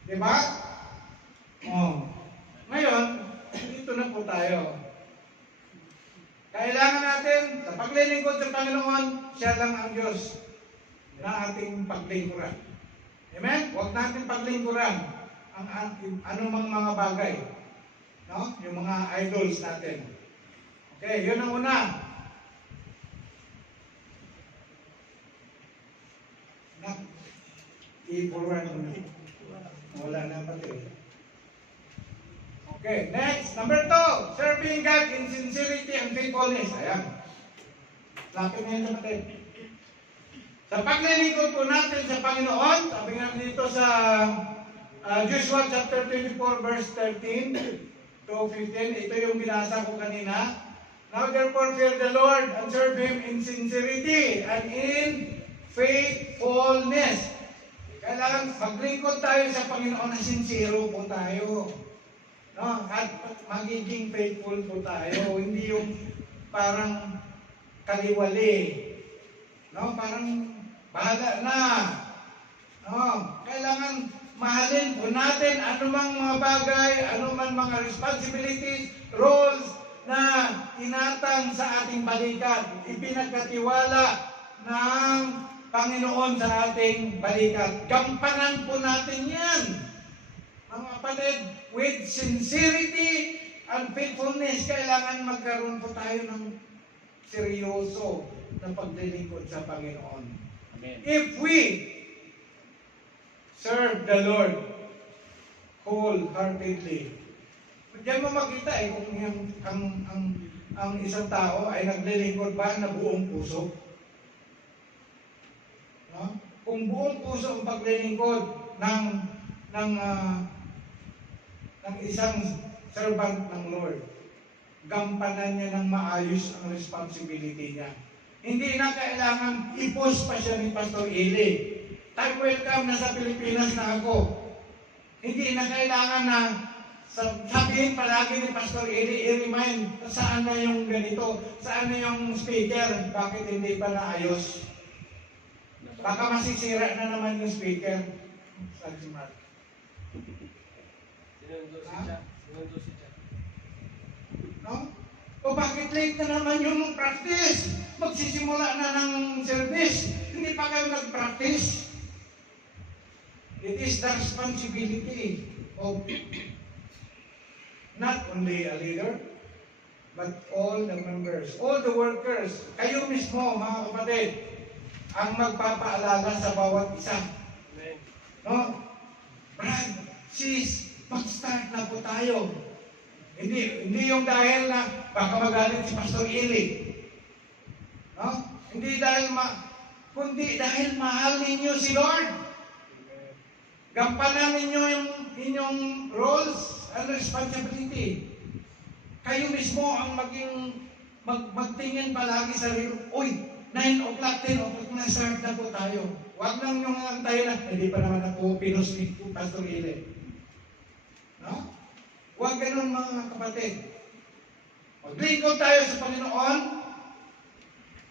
Diba? Oh. Ngayon, ito tayo. Kailangan natin, sa paglilingkod sa Panginoon, siya lang ang Diyos na ating paglingkuran. Amen? Huwag natin paglingkuran ang anumang mga bagay. No? Yung mga idols natin. Okay, yun ang una. I-forward mo na. Wala na pati. Okay, next. Number 2. Serving God in sincerity and faithfulness. Ayan. Lapit na yun sa pati. Sa paglilingkod po natin sa Panginoon, sabi nga dito sa Joshua chapter 24 verse 13 to 15, ito yung binasa ko kanina. Now therefore fear the Lord and serve Him in sincerity and in faithfulness. Kailangan maglingkod tayo sa Panginoon na sincero po tayo. No? At magiging faithful po tayo. Hindi yung parang kaliwali. No? Parang bahala na. No? Kailangan mahalin po natin anumang mga bagay, anuman mga responsibilities, roles na tinatang sa ating balikat. Ipinagkatiwala ng Panginoon sa ating balikat. Gampanan po natin yan. Mga kapatid, with sincerity and faithfulness, kailangan magkaroon po tayo ng seryoso na paglilingkod sa Panginoon. Amen. If we serve the Lord wholeheartedly, diyan mo makita kung ang isang tao ay naglilingkod ba na buong puso. No? Kung buong puso ang paglilingkod ng isang servant ng Lord, gampanan niya ng maayos ang responsibility niya. Hindi na kailangan i-post pa siya ni Pastor Eli. Time welcome na sa Pilipinas na ako. Hindi na kailangan na sabihin palagi ni Pastor Eli, i-remind saan na yung ganito, saan na yung speaker, bakit hindi pa naayos. Baka masisira na naman yung speaker. Sabi si Mark. Sinundo si Cha. No? O bakit late na naman yung practice? Magsisimula na ng service. Hindi pa kayo nag-practice. It is the responsibility of not only a leader, but all the members, all the workers. Kayo mismo, mga kapatid, ang magpapaalala sa bawat isa. Amen. No? Brad, sis, mag-start na po tayo. Hindi yung dahil na baka magalit si Pastor Eli. No? Hindi dahil kundi dahil mahal ninyo si Lord. Gampanan ninyo yung inyong roles and responsibility. Kayo mismo ang magtingin palagi sa sarili. Uy, 9 o'clock, 10 o'clock na start na po tayo. Huwag lang yung tayo na, hindi pa naman ako pinos ni Pastor Eli. No? Huwag ganun mga kapatid. Maglingkod tayo sa Panginoon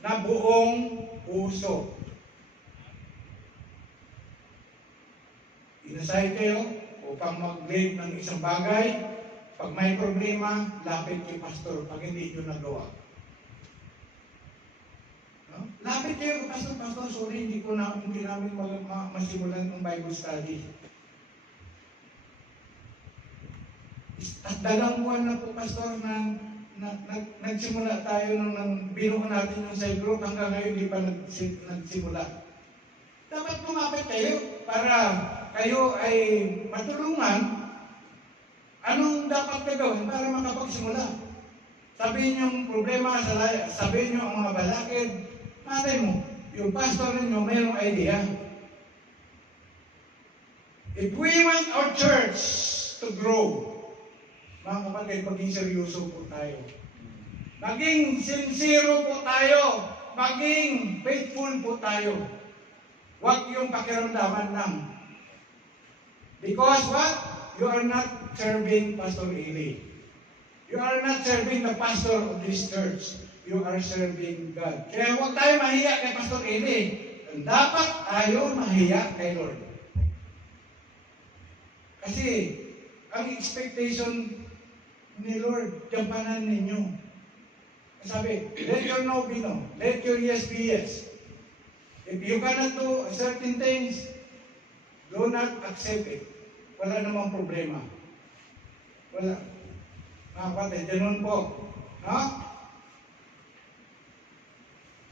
na buong puso. Inasay kayo upang mag-lead ng isang bagay. Pag may problema, lapit kay Pastor pag hindi nyo nagawa. No? Lapit kayo kay Pastor. Pastor, sorry, hindi namin masimulan ng Bible study. At 2 buwan na po, Pastor, na nagsimula tayo nung binuo natin yung cell group, hanggang ngayon hindi pa nagsimula. Dapat lumapit kayo para kayo ay matulungan. Anong dapat gagawin para makapagsimula? Sabihin yung problema, sabihin nyo ang mga balakid, malay mo, yung pastor ninyo mayroong idea. If we want our church to grow, mga kapatid, maging seryoso po tayo. Maging sincero po tayo. Maging faithful po tayo. Huwag yung pakiramdaman lang. Because what? You are not serving Pastor Eli. You are not serving the pastor of this church. You are serving God. Kaya huwag tayo mahiya kay Pastor Eli. Dapat tayo mahiya kay Lord. Kasi, ang expectation ni Lord, gampanan ninyo. Sabi, let your no be no. Let your yes be yes. If you cannot do certain things, do not accept it. Wala namang problema. Wala. Mga kapatid, ganun po. No?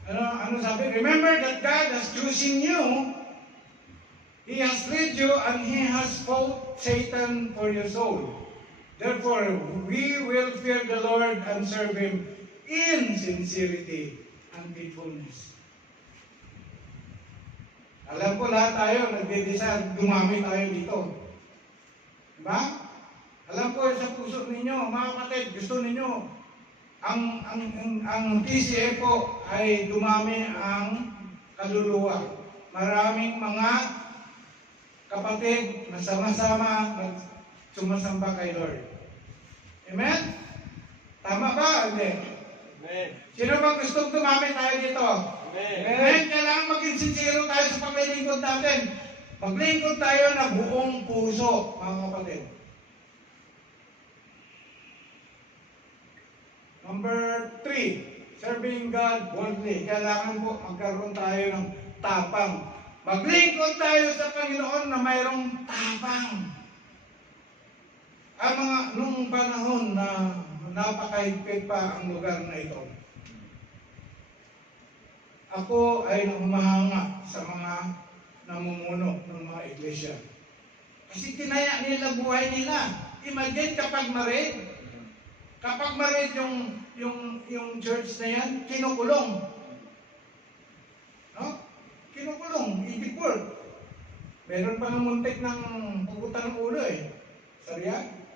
Ano sabi? Remember that God has chosen you. He has led you and He has fought Satan for your soul. Therefore, we will fear the Lord and serve Him in sincerity and faithfulness. Alam ko lahat tayo, nagde-desire, dumami tayo dito. Diba? Alam ko sa puso ninyo, mga kapatid, gusto ninyo, ang PCA po ay dumami ang kaluluwa. Maraming mga kapatid na sama-sama sumasamba kay Lord. Amen? Tama ba? Hindi. Amen. Sino bang gustong dumami tayo dito? Amen. Amen. Kailangan maging sincero tayo sa paglilingkod natin. Maglingkod tayo na buong puso, mga kapatid. Number 3, serving God boldly. Kailangan po magkaroon tayo ng tapang. Maglingkod tayo sa Panginoon na mayroong tapang. Ang mga nung panahon na napakahigpit pa ang lugar na ito, ako ay humahanga sa mga namumuno ng mga iglesia. Kasi tinaya nila buhay nila. Imagine kapag marid yung church na yan, kinukulong. No? Kinukulong, i-deport. Meron pa ng muntik ng puputan ng ulo sa Riyadh.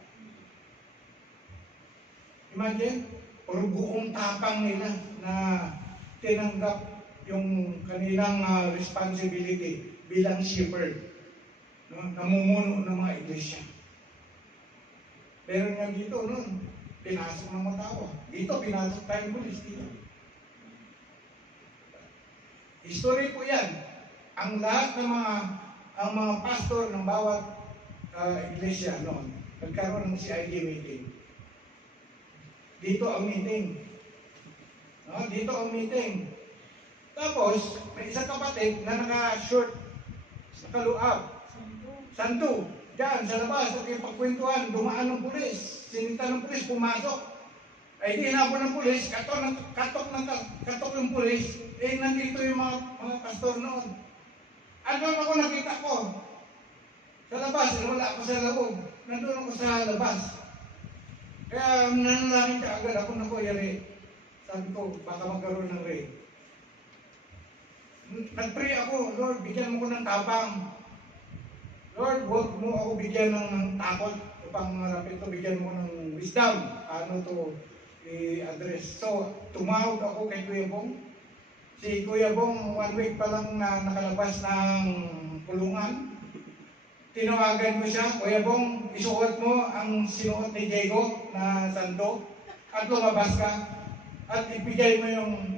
Imagine, puro buong tapang nila na tinanggap yung kanilang responsibility bilang shepherd, no? Namumuno ng mga iglesia. Pero nga dito noon, pinasok ng matawa. Dito, pinasok tayong pulis dito. History po yan. Ang lahat ng mga pastor ng bawat iglesia noon, nagkaroon ng CID meeting. Dito ang meeting. No? Dito ang meeting. Tapos, may isang kapatid na naka-short, naka-luab. Santo. Diyan, sa labas, pagkwentuhan, dumaan ng pulis. Sinita ng pulis, pumasok. Ay di hinapon ng pulis, katok yung pulis. Nandito yung mga pastor noon. Ano ako nakita ko? Sa labas, wala ako sa loob. Nandun ako sa labas. Kaya nanalangin ka agad ako na ko, yari. Sabi ko, baka magkaroon ng raid. Nag-pray ako, Lord, bigyan mo ko ng tapang. Lord, huwag mo ako bigyan ng takot upang marapit to, bigyan mo ng wisdom. Paano to i-address? So, tumawag ako kay Kuya Bong. Si Kuya Bong, 1 week pa lang na nakalabas ng kulungan. Tinawagan ko siya, Kuya Bong, isuot mo ang sinuot ni Diego na santo at lumabas ka at ipigay mo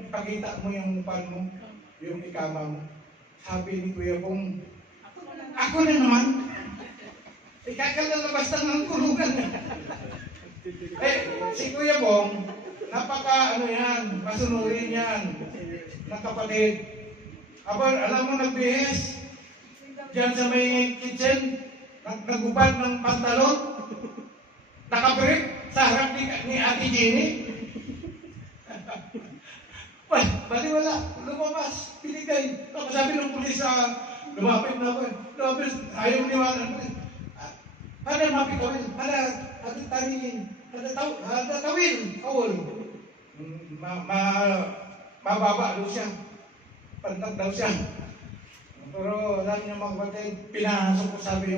ipakita mo yung pan mo, yung ikama mo. Sabi ni Kuya Bong, ako na naman. Ikakalabas lang ng kulungan. Si Kuya Bong, masunurin yan, ng kapatid. Alam mo, nagbihis. Diyan sa may kitchen, nagubad ng pantalon, nakabrick sa harap ni Ate Jenny. Baliwala, lumabas, pinigay. Tapos sabi ng pulis, lumapit na ako. Lumapit, ayaw niwala. Pada mapit kawil, pada tawil, kawil. Mababa daw siya. Pantat daw siya. Pero alam niyo mga kapatid, pinasok ko, sabi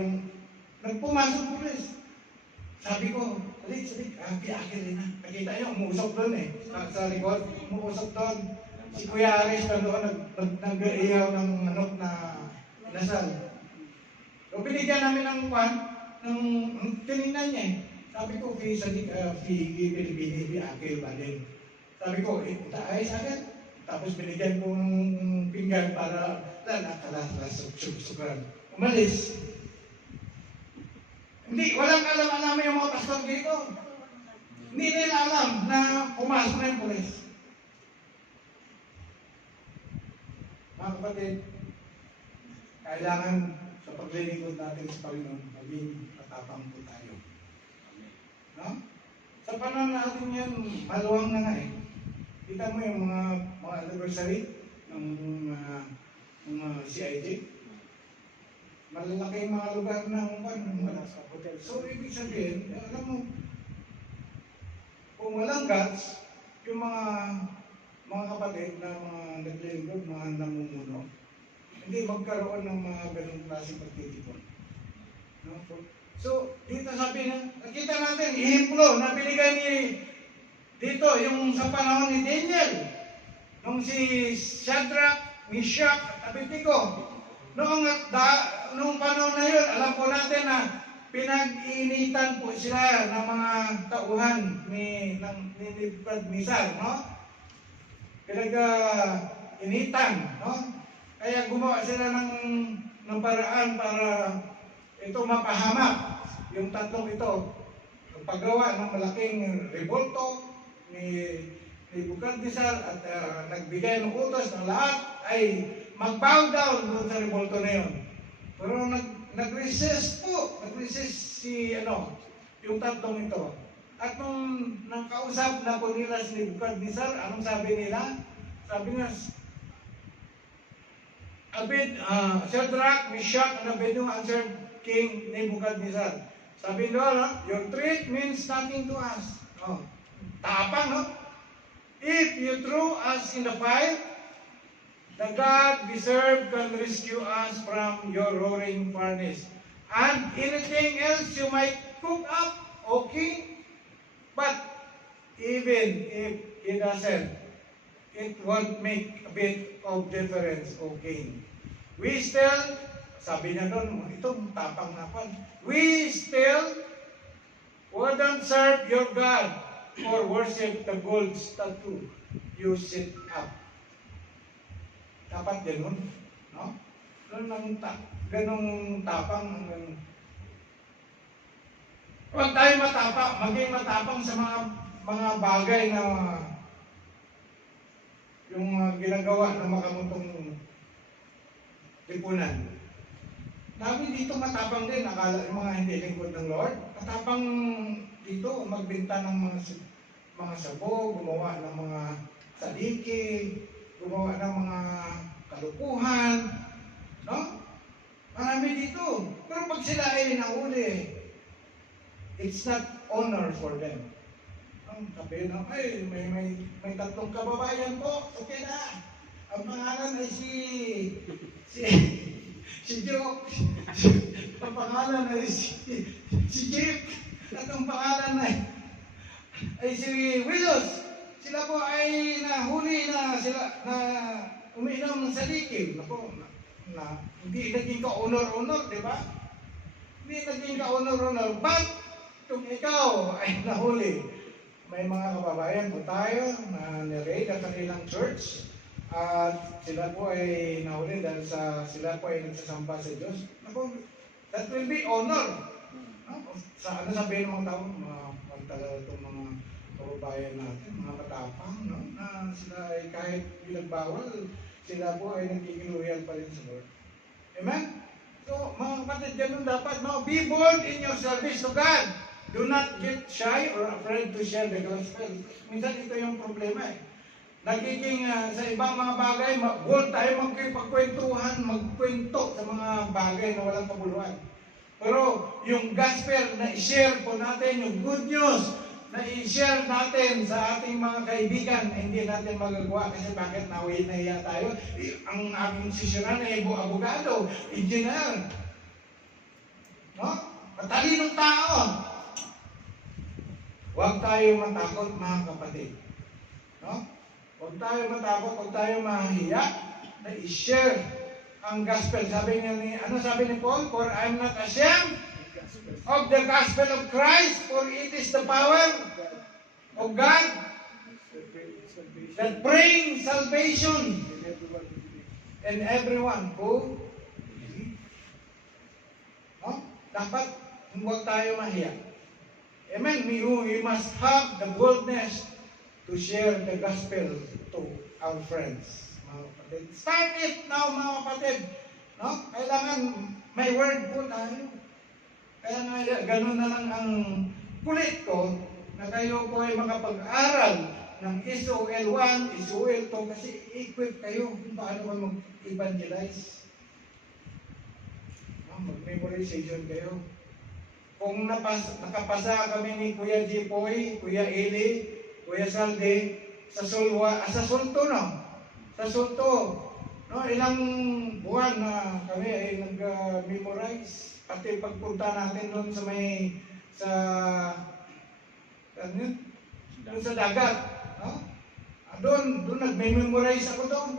nagpumasok pulis. Sabi ko, salik, piakil na. Nakita niyo, umuusok doon sa likod, umuusok doon. Si Kuya Aris na doon, nag-iyaw ng manok na inasal. So, binigyan namin ng tinignan niya Sabi ko, piakil ba din. Sabi ko, taay sa akin. Tapos binigyan ko ng pinggan para sukran. Umalis. Hindi, walang alam-alam yung mga pastor dito. Hindi nila alam na pumasok na yung pulis. Mga kapatid, kailangan sa paglilingkod natin sa Panginoon, maging matapang po tayo. No? Sa panahon natin yan, maluwang na nga eh. Kita mo yung mga anniversary ng mga CIG. Malalaki yung mga lugar ng wala sa hotel. So, ibig sabihin, alam mo, kung walang guts, yung mga kapatid na mga naglilingkod, mga namumuno, hindi magkaroon ng mga ganong klaseng pagtitipon. No? So, dito sabi na, nakita natin, ihemplo na binigay ni dito, yung sa panahon ni Daniel, nung si Shadrach, Meshach, at Abednego, noong panahon na yun, alam po natin na pinag-iinitan po sila ng mga tauhan ni Nebukadnezar, no? Pinag-initan, no? Kaya gumawa sila ng paraan para ito mapahamak yung tatlong ito. Paggawa ng malaking revolto ni Nebukadnezar at nagbigay ng utos ng lahat ay mag-bow down doon sa revolto na yun. Pero nag-resist si yung tatlong ito. At nung nakausap na po nila si Nebukadnezar, anong sabi nila? Sabi nga, Shadrach, Meshach, and Abednego answered King Nebukadnezar. Sabi nila, your threat means nothing to us. Oh, tapang, no? If you throw us in the fire, the God we serve can rescue us from your roaring furnace. And anything else you might cook up, okay? But even if it doesn't, it won't make a bit of difference, okay? We still, sabi niya doon, itong tapang na pa, we still wouldn't serve your God or worship the gold statue you set up. Dapat ganun, no? Ganong tapang. Huwag tayo matapang, maging matapang sa mga bagay na yung ginagawa ng makamutong lipunan. Dami dito matapang din, akala yung mga hindi lingkod ng Lord. Matapang dito, magbenta ng mga sabo, gumawa ng mga saliki, gumawa ng mga kalukuhan, no? Marami dito. Pero pag sila ay nahuli, it's not honor for them. Sabi na, ay, may tatlong kababayan po, okay na. Ang pangalan ay si Joke. Ang pangalan ay si Jeep. At ang pangalan ay si Willos. Sila po ay nahuli na umiinom ng saliki. Hindi naging ka-honor-honor, di ba? Hindi naging ka-honor-honor. But, kung ikaw ay nahuli, may mga kababayan po tayo na niraid at kanilang church at sila po ay nahuli dahil sila po ay nagsasamba sa Diyos. That will be honor. Sa sabihin ng mga tao, itong mga kababayan natin, mga katapang, no? Na sila ay kahit binagbawal, sila po ay nagiging loyal pa rin sa Lord. Amen? So, mga kapatid, ganun dapat, no? Be bold in your service to God. Do not get shy or afraid to share the gospel. Minsan ito yung problema eh. Nagiging sa ibang mga bagay, bold tayo magkipagkwentuhan, magkwento sa mga bagay na walang kabuluhan. Pero yung gospel na i-share po natin, yung good news na i-share natin sa ating mga kaibigan, hindi natin magagawa kasi bakit nahiya tayo? Ang aming sisyonan ay abogado, engineer, no? Matalinong tao. Huwag tayo matakot, mga kapatid. No? Huwag tayo matakot, huwag tayo mahiya na i-share ang gospel. Sabi ni Paul? For I'm not ashamed of the gospel of Christ, for it is the power of God that brings salvation in everyone who believes. No? Dapat huwag tayo mahiya. Amen. We must have the boldness to share the gospel to our friends. Mga kapatid. Start it now, mga kapatid. No? Kailangan may word po tayo. Kaya nga, ganun na lang ang kulit ko na kayo po ay makapag-aral ng SOL 1, SOL 2 kasi equip kayo kung paano ka mag-evangelize. Mag-memorization kayo. Kung nakapasa kami ni Kuya Jipoy, Kuya Eli, Kuya Salde, sa Sulto, no? Sa Sulto, no? Ilang buwan na kami ay nag-memorize. Pati pagpunta natin doon sa doon sa dagat, no? Doon nag-memorize ako doon.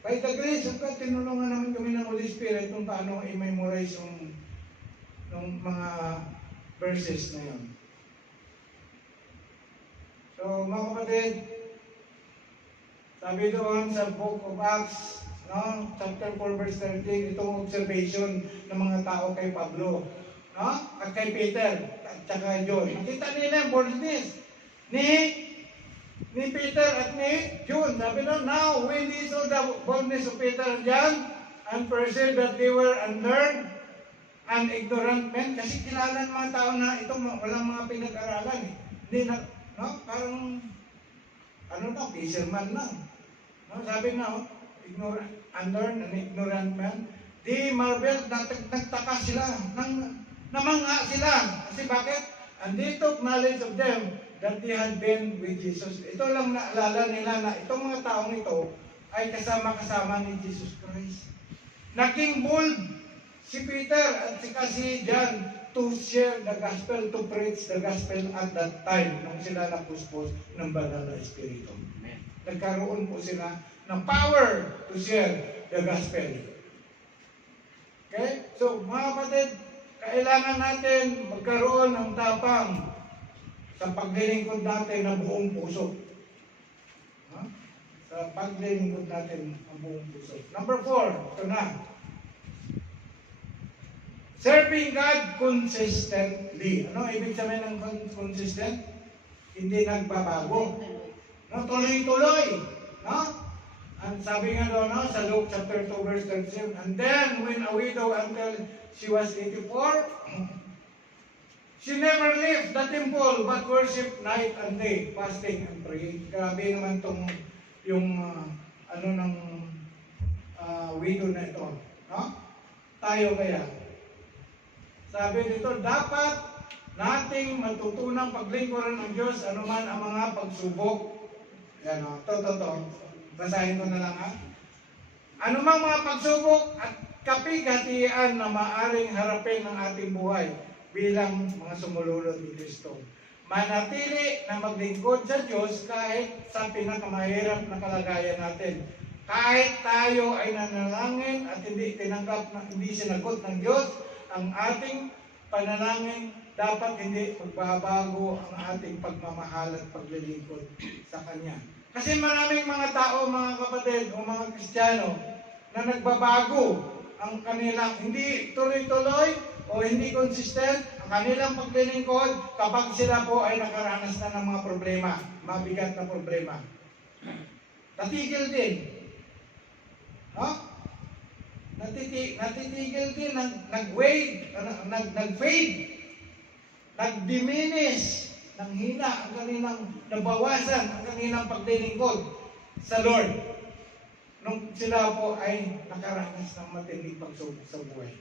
By the grace of God, tinulungan namin kami ng Holy Spirit kung paano i-memorize yung mga verses na yun. So, mga kapatid, sabi doon sa Book of Acts, no, chapter 4, verse 13, itong observation ng mga tao kay Pablo, no, at kay Peter, at saka John. Nakita nila yung boldness ni Peter at ni John. Sabi doon, now when they saw the boldness of Peter and John, and perceived that they were unlearned and ignorant men, kasi kilala ng mga tao na ito walang mga pinag-aralan eh. Hindi na, no? Parang, fisherman lang. No? Sabi na, unlearned and ignorant men, they marveled, nagtaka sila, namangha sila. Kasi bakit? And they took knowledge of them that they had been with Jesus. Ito lang naalala nila na itong mga taong ito ay kasama-kasama ni Jesus Christ. Naging bold si Peter at si John to share the gospel, to preach the gospel at that time nung sila napuspos ng banal na Espiritu. Nagkaroon po sila ng power to share the gospel. Okay? So, mga kapatid, kailangan natin magkaroon ng tapang sa paglilingkod natin ng buong puso. Sa paglilingkod natin ng buong puso. Number 4, ito na. Serving God consistently. Ano ibig sabihin ng consistent? Hindi nagbabago. No, tuloy-tuloy. No? Ang sabi nga doon, no, sa Luke chapter 2 verse 37, and then when a widow until she was 84, she never left the temple but worshiped night and day, fasting and praying. Grabe naman tong yung widow na ito. No? Tayo kaya. Sabi dito, dapat nating matutunang paglingkuran ng Diyos anuman ang mga pagsubok. Yan o, to. Basahin ko na lang ha. Anumang mga pagsubok at kapigatian na maaring harapin ng ating buhay bilang mga sumulunod ni Kristo. Manatili na maglingkod sa Diyos kahit sa pinakamahirap na kalagayan natin. Kahit tayo ay nanalangin at hindi sinagot ng Diyos ang ating panalangin, dapat hindi magbabago ang ating pagmamahal at paglilingkod sa Kanya. Kasi maraming mga tao, mga kapatid o mga Kristiyano na nagbabago ang kanilang hindi tuloy-tuloy o hindi consistent ang kanilang paglilingkod kapag sila po ay nakaranas na ng mga problema, mabigat na problema. Natigil din. No? Natitigil din, nag-fade, nag-diminish, nanghina ang kanilang, nabawasan ang kanilang paglilingkod sa Lord nung sila po ay nakaranas ng matinding pagsubok sa buhay.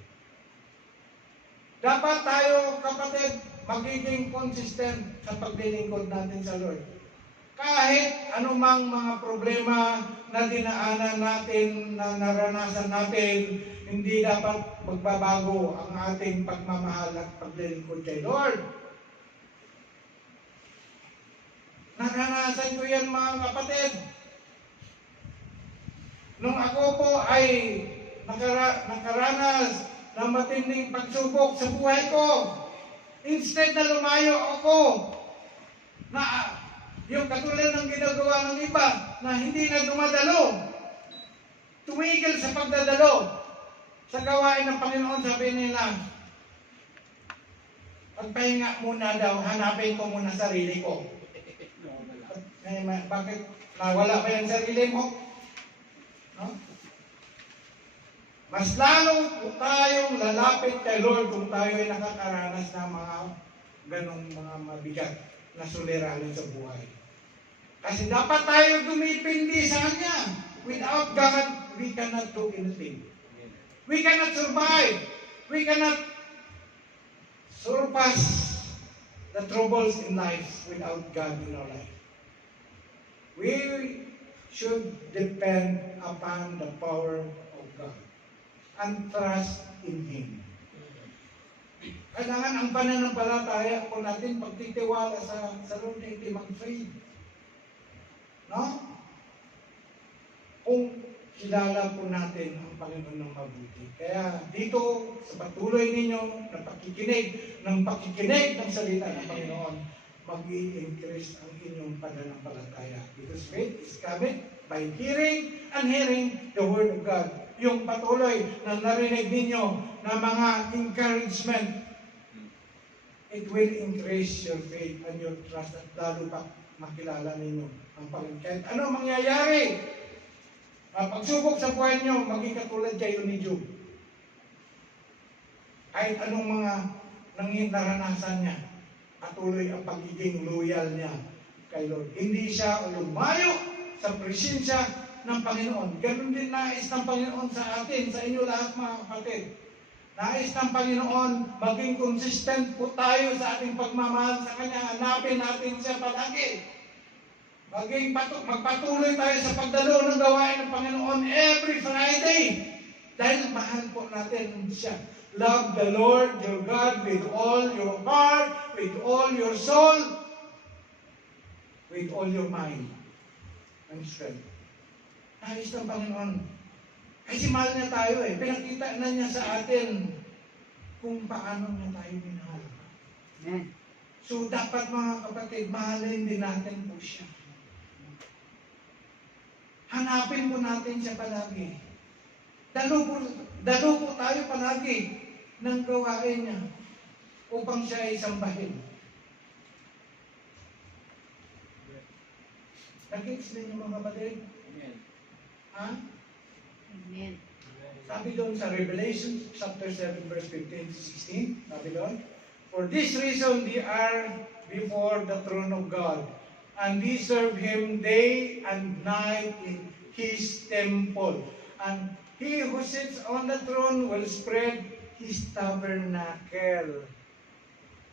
Dapat tayo, kapatid, magiging consistent sa paglilingkod natin sa Lord. Kahit anumang mga problema na dinaanan natin, na naranasan natin, hindi dapat magbabago ang ating pagmamahal at paglilingkod kay Lord. Naranasan ko yan, mga kapatid. Nung ako po ay nakaranas ng matinding pagsubok sa buhay ko, instead na lumayo ako na yung katulad ng ginagawa ng iba na hindi na dumadalo, tumigil sa pagdadalo sa gawain ng Panginoon, sabi nila, Pagpahinga muna daw, hanapin ko muna sarili ko. Bakit? Nawala ba yung sarili mo? No? Mas lalo po tayong lalapit kay Lord kung tayo ay nakakaranas ng mga ganong mga mabigat na suliranin sa buhay. Kasi dapat tayo dumipindi sa Kanya. Without God, we cannot do anything. We cannot survive. We cannot surpass the troubles in life without God in our life. We should depend upon the power of God and trust in Him. Kailangan ang pananampalataya po natin pagtitiwala sa Lord na hindi mag-fail. No? Kung kilala po natin ang Panginoon ng mabuti. Kaya dito, sa patuloy ninyo na pakikinig ng salita ng Panginoon, mag-i-increase ang inyong pananampalataya. Because faith is coming by hearing and hearing the Word of God. Yung patuloy na narinig ninyo na mga encouragement, it will increase your faith and your trust at lalo pa makilala ninyo ang Panginoon. Kahit ano mangyayari, pagsubok sa buhay nyo, maging katulad kayo ni Job. Kahit anong mga naranasan niya, patuloy ang pagiging loyal niya kay Lord. Hindi siya lumayo sa presensya ng Panginoon. Ganun din nais ng Panginoon sa atin, sa inyo lahat mga kapatid. Nais ng Panginoon, maging consistent po tayo sa ating pagmamahal sa Kanya. Hanapin natin siya palagi. Magpatuloy tayo sa pagdalo ng gawain ng Panginoon every Friday. Dahil mahal po natin siya. Love the Lord your God with all your heart, with all your soul, with all your mind and strength. Nais ng Panginoon. Kasi mahal niya tayo eh. Pinakita na niya sa atin kung paano niya tayo minahal. So dapat mga kapatid, mahalin din natin po siya. Hanapin po natin siya palagi. Dalo po tayo palagi ng gawain niya upang siya ay sambahin. Nag-gets din yung mga kapatid? Ha? Amen. Sabi doon sa Revelation chapter 7 verse 15 to 16, sabi doon, for this reason they are before the throne of God, and we serve Him day and night in His temple. And He who sits on the throne will spread His tabernacle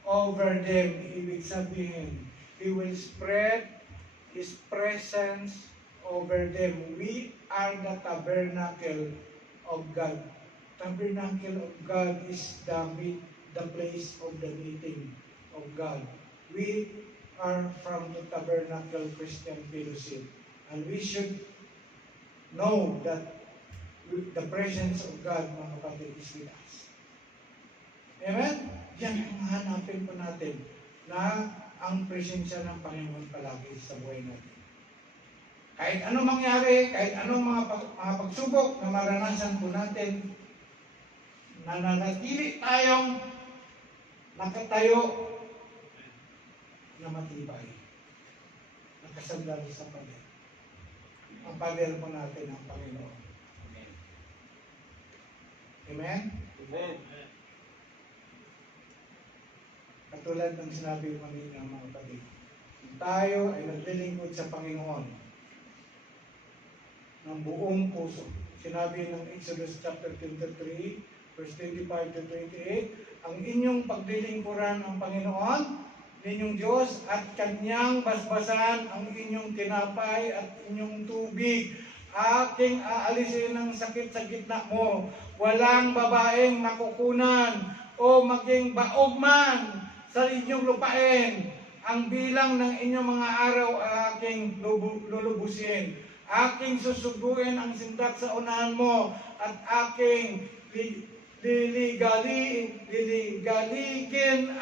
over them. Ibig sabihin, He will spread His presence over them. We are the tabernacle of God. Tabernacle of God is the place of the meeting of God. We are from the Tabernacle Christian Fellowship, and we should know that the presence of God, mga kapatid, is with us. Amen? Yan ang hanapin po natin na ang presensya ng Panginoon palagi sa buhay natin. Kahit anong mangyari, kahit anong mga pagsubok na maranasan po natin, nananatili tayong nakatayo na matibay. Nakasandal sa pader. Ang pader po natin ang Panginoon. Amen? Amen. Katulad ng sinabi ko kanina mga kapatid, tayo ay naglilingkod sa Panginoon ng buong puso. Sinabi ng Exodus chapter 23, verse 25 to 28, ang inyong paglilingkuran ang Panginoon, ninyong Diyos, at Kanyang basbasan ang inyong tinapay at inyong tubig. Aking aalisin ang sakit sa gitna mo. Walang babaeng makukunan o maging baog man sa inyong lupain. Ang bilang ng inyong mga araw aking lulubusin. Aking susuguin ang sindak sa unahan mo at aking liligaligin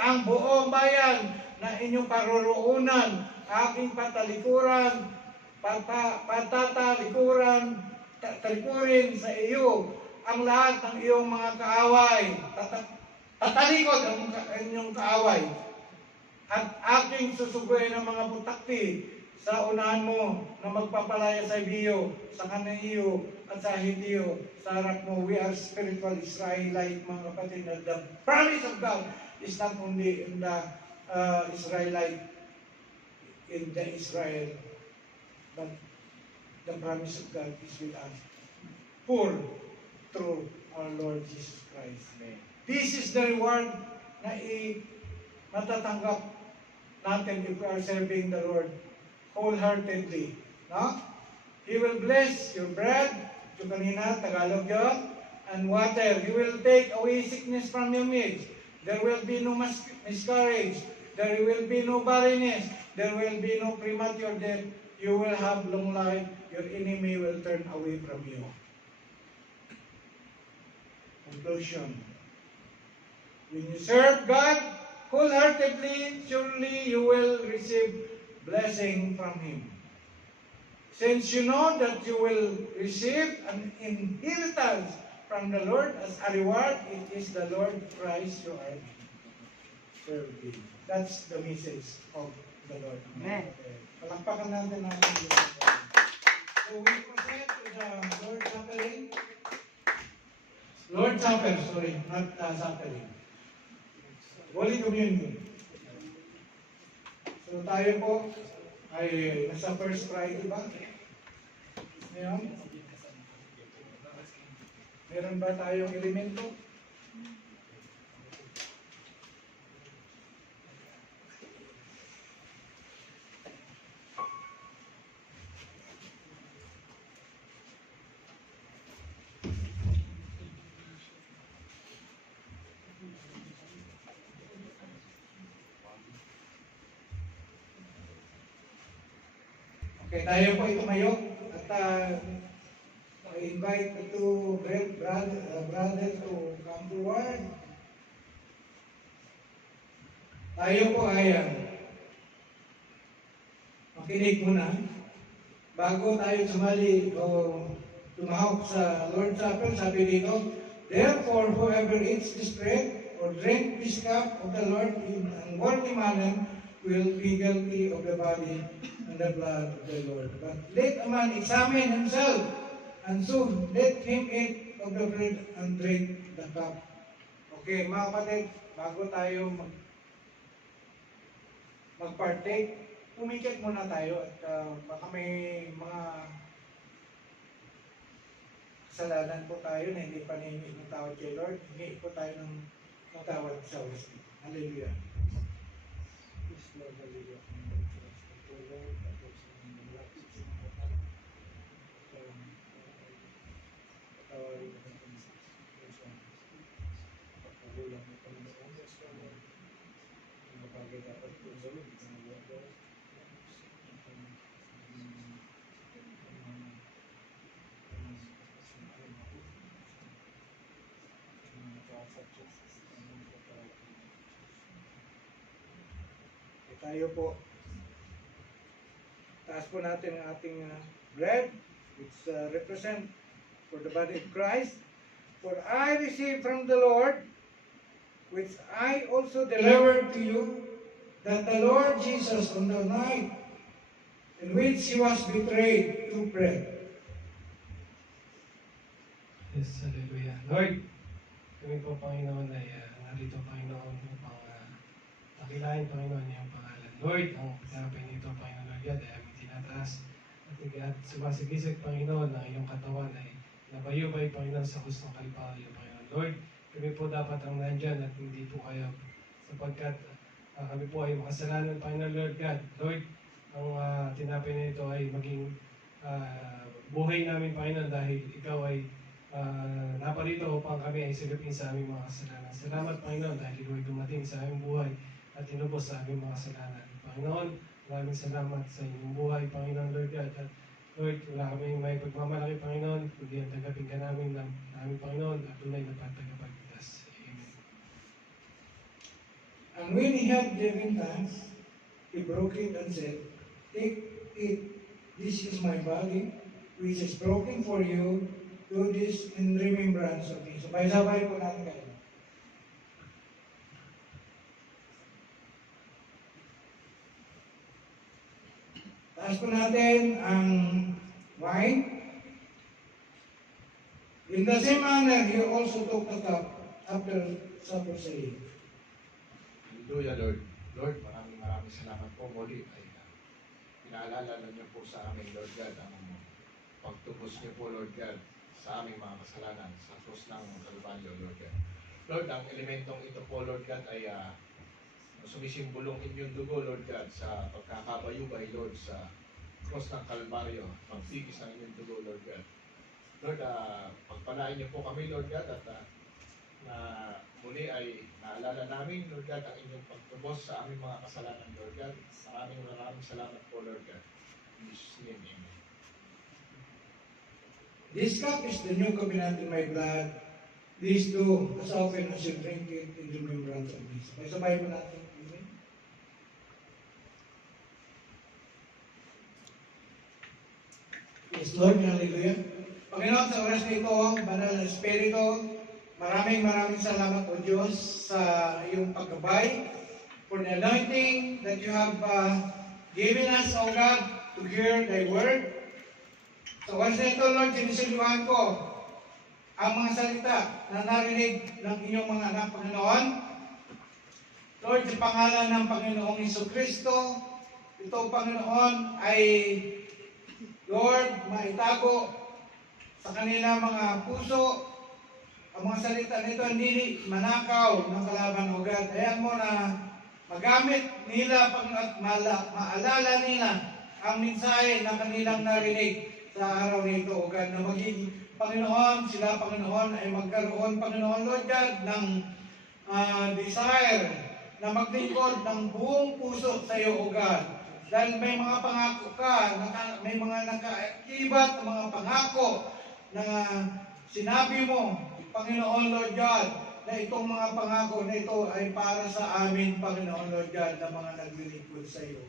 ang buong bayan na inyong paroroonan. Aking talikurin sa iyo ang lahat ng iyong mga kaaway. Tatalikod ang inyong kaaway. At aking susuguin ang mga putakti sa unahan mo na magpapalaya sa iyo, sa Kanaiyo at sa Hitiyo, sa harap mo. We are spiritual Israelite, mga kapatid. And the promise of God is not only in the Israelite, in the Israel, but the promise of God is with us. For through our Lord Jesus Christ. This is the reward na matatanggap natin if we are serving the Lord wholeheartedly. No? He will bless your bread, yung kanina, Tagalog yun, and water. He will take away sickness from your midst. There will be no miscarriage. There will be no barrenness. There will be no premature death. You will have long life. Your enemy will turn away from you. Conclusion. When you serve God wholeheartedly, surely you will receive blessing from Him. Since you know that you will receive an inheritance from the Lord as a reward, it is the Lord Christ you are serving. That's the message of the Lord. Amen. Palakpakan natin ang Lord. So we proceed to the Lord's Suffering. Lord's Supper, sorry, not suffering. Holy Communion. So tayo po ay nasa First Friday ba? Ngayon? Meron ba tayong elemento? Okay, tayo po tumayo at I invite the two brothers to come forward. Tayo po ay makinig muna bago tayo sumali o tumahok sa Lord's Supper. Sabi dito, therefore, whoever eats this bread or drink this cup of the Lord in unworthy manner will be guilty of the body and the blood of the Lord. But let a man examine himself, and so let him eat of the bread and drink the cup. Okay, mga kapatid, bago tayo mag-partake, pumikit muna tayo at baka may mga kasalanan po tayo na hindi pa nahingi ng tawad kay Lord. Hingi po tayo ng tawad sa Diyos. Hallelujah. Tayo po, taas po natin ang ating bread, which represent for the body of Christ. For I received from the Lord, which I also delivered to you, that the Lord Jesus on the night in which He was betrayed took bread. Yes, hallelujah. Lord, kami po, Panginoon, ay narito, Panginoon, upang pakilain, Panginoon, iyong pangalan. Lord, ang pinapay nito, Panginoon, Lord God, ay aming tinataas. At sumasigisig, Panginoon, ang iyong katawan ay nabayubay, Panginoon, sa hustong kalbaryo, Panginoon. Lord, kami po dapat ang nandyan at hindi po kayo, sapagkat kami po ay makasalanan, Panginoon, Lord God. Lord, ang tinapay nito ay maging buhay namin, Panginoon, dahil ikaw ay naparito upang kami ay silipin sa aming mga kasalanan. Salamat, Panginoon, dahil ikaw ay dumating sa aming buhay at tinubos sa aming mga kasalanan. Panginoon, maraming salamat sa inyong buhay, Panginoon, Lord God. At Lord, wala kami may pagmamalaki, Panginoon, kundi ang tagapin ka namin, Panginoon, at tunay na patagapagligtas. Amen. And when He had given thanks, He broke it and said, take it, this is my body, which is broken for you. Do this in remembrance of me. So, sabay-sabay po natin kayo. taas po natin ang wine. In the same manner, he also took the cup after supper, saying, Hallelujah, Lord. Lord, maraming salamat po muli ay pinaalala niyo po sa amin, Lord God, ang pagtubos niyo po, Lord God, sa aming mga kasalanan sa krus ng Kalbaryo, Lord God. Lord, ang elementong ito po, Lord God, ay sumisimbolong inyong dugo, Lord God, sa pagkakabayubay, Lord, sa krus ng Kalbaryo, pagtigis ng inyong dugo, Lord God. Lord, pagpalain niyo po kami, Lord God, at na muli ay naalala namin, Lord God, ang inyong pagtubos sa aming mga kasalanan, Lord God. Maraming salamat po, Lord God. In Jesus' name, Amen. This cup is the new covenant in my blood. These do as often as you drink it in remembrance of me. Sabay mo natin. Amen. Yes, Lord, hallelujah. Panginoon, sa oras nito, Banal na Espiritu, maraming salamat o Diyos sa iyong paggabay, for the anointing that you have given us, O God, to hear Thy word. Sa oras nito, Lord, sinisiluhan ko ang mga salita na narinig ng inyong mga anak, Panginoon. Lord, sa pangalan ng Panginoong Jesucristo, ito, Panginoon, ay Lord, maitago sa kanila mga puso. Ang mga salita nito hindi manakaw ng kalaban, O God. Ayan mo na magamit nila at maalala nila ang mensahe na kanilang narinig sa araw nito, O God, na maging Panginoon, sila, Panginoon, ay magkaroon, Panginoon, Lord God, ng desire na maglingkod ng buong puso sa iyo, O God. Dahil may mga pangako ka, may mga nakaibat na mga pangako na sinabi mo, Panginoon, Lord God, na itong mga pangako na ito ay para sa amin, Panginoon, Lord God, na mga naglilingkod sa iyo.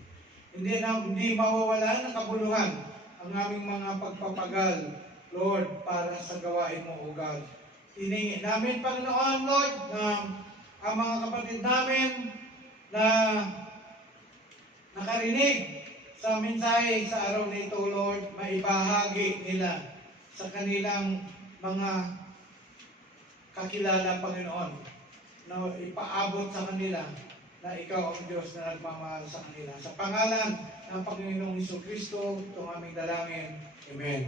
Hindi mawawala ng kabuluhan ang aming mga pagpapagal, Lord, para sa gawain mo, O God. Hiningi namin, Panginoon, Lord, na ang mga kapatid namin na nakarinig sa mensahe sa araw nito, Lord, maibahagi nila sa kanilang mga kakilala, Panginoon, na ipaabot sa kanila na ikaw ang Diyos na nagmamahal sa kanila. Sa pangalan ng Panginoong Jesucristo, itong aming dalangin. Amen.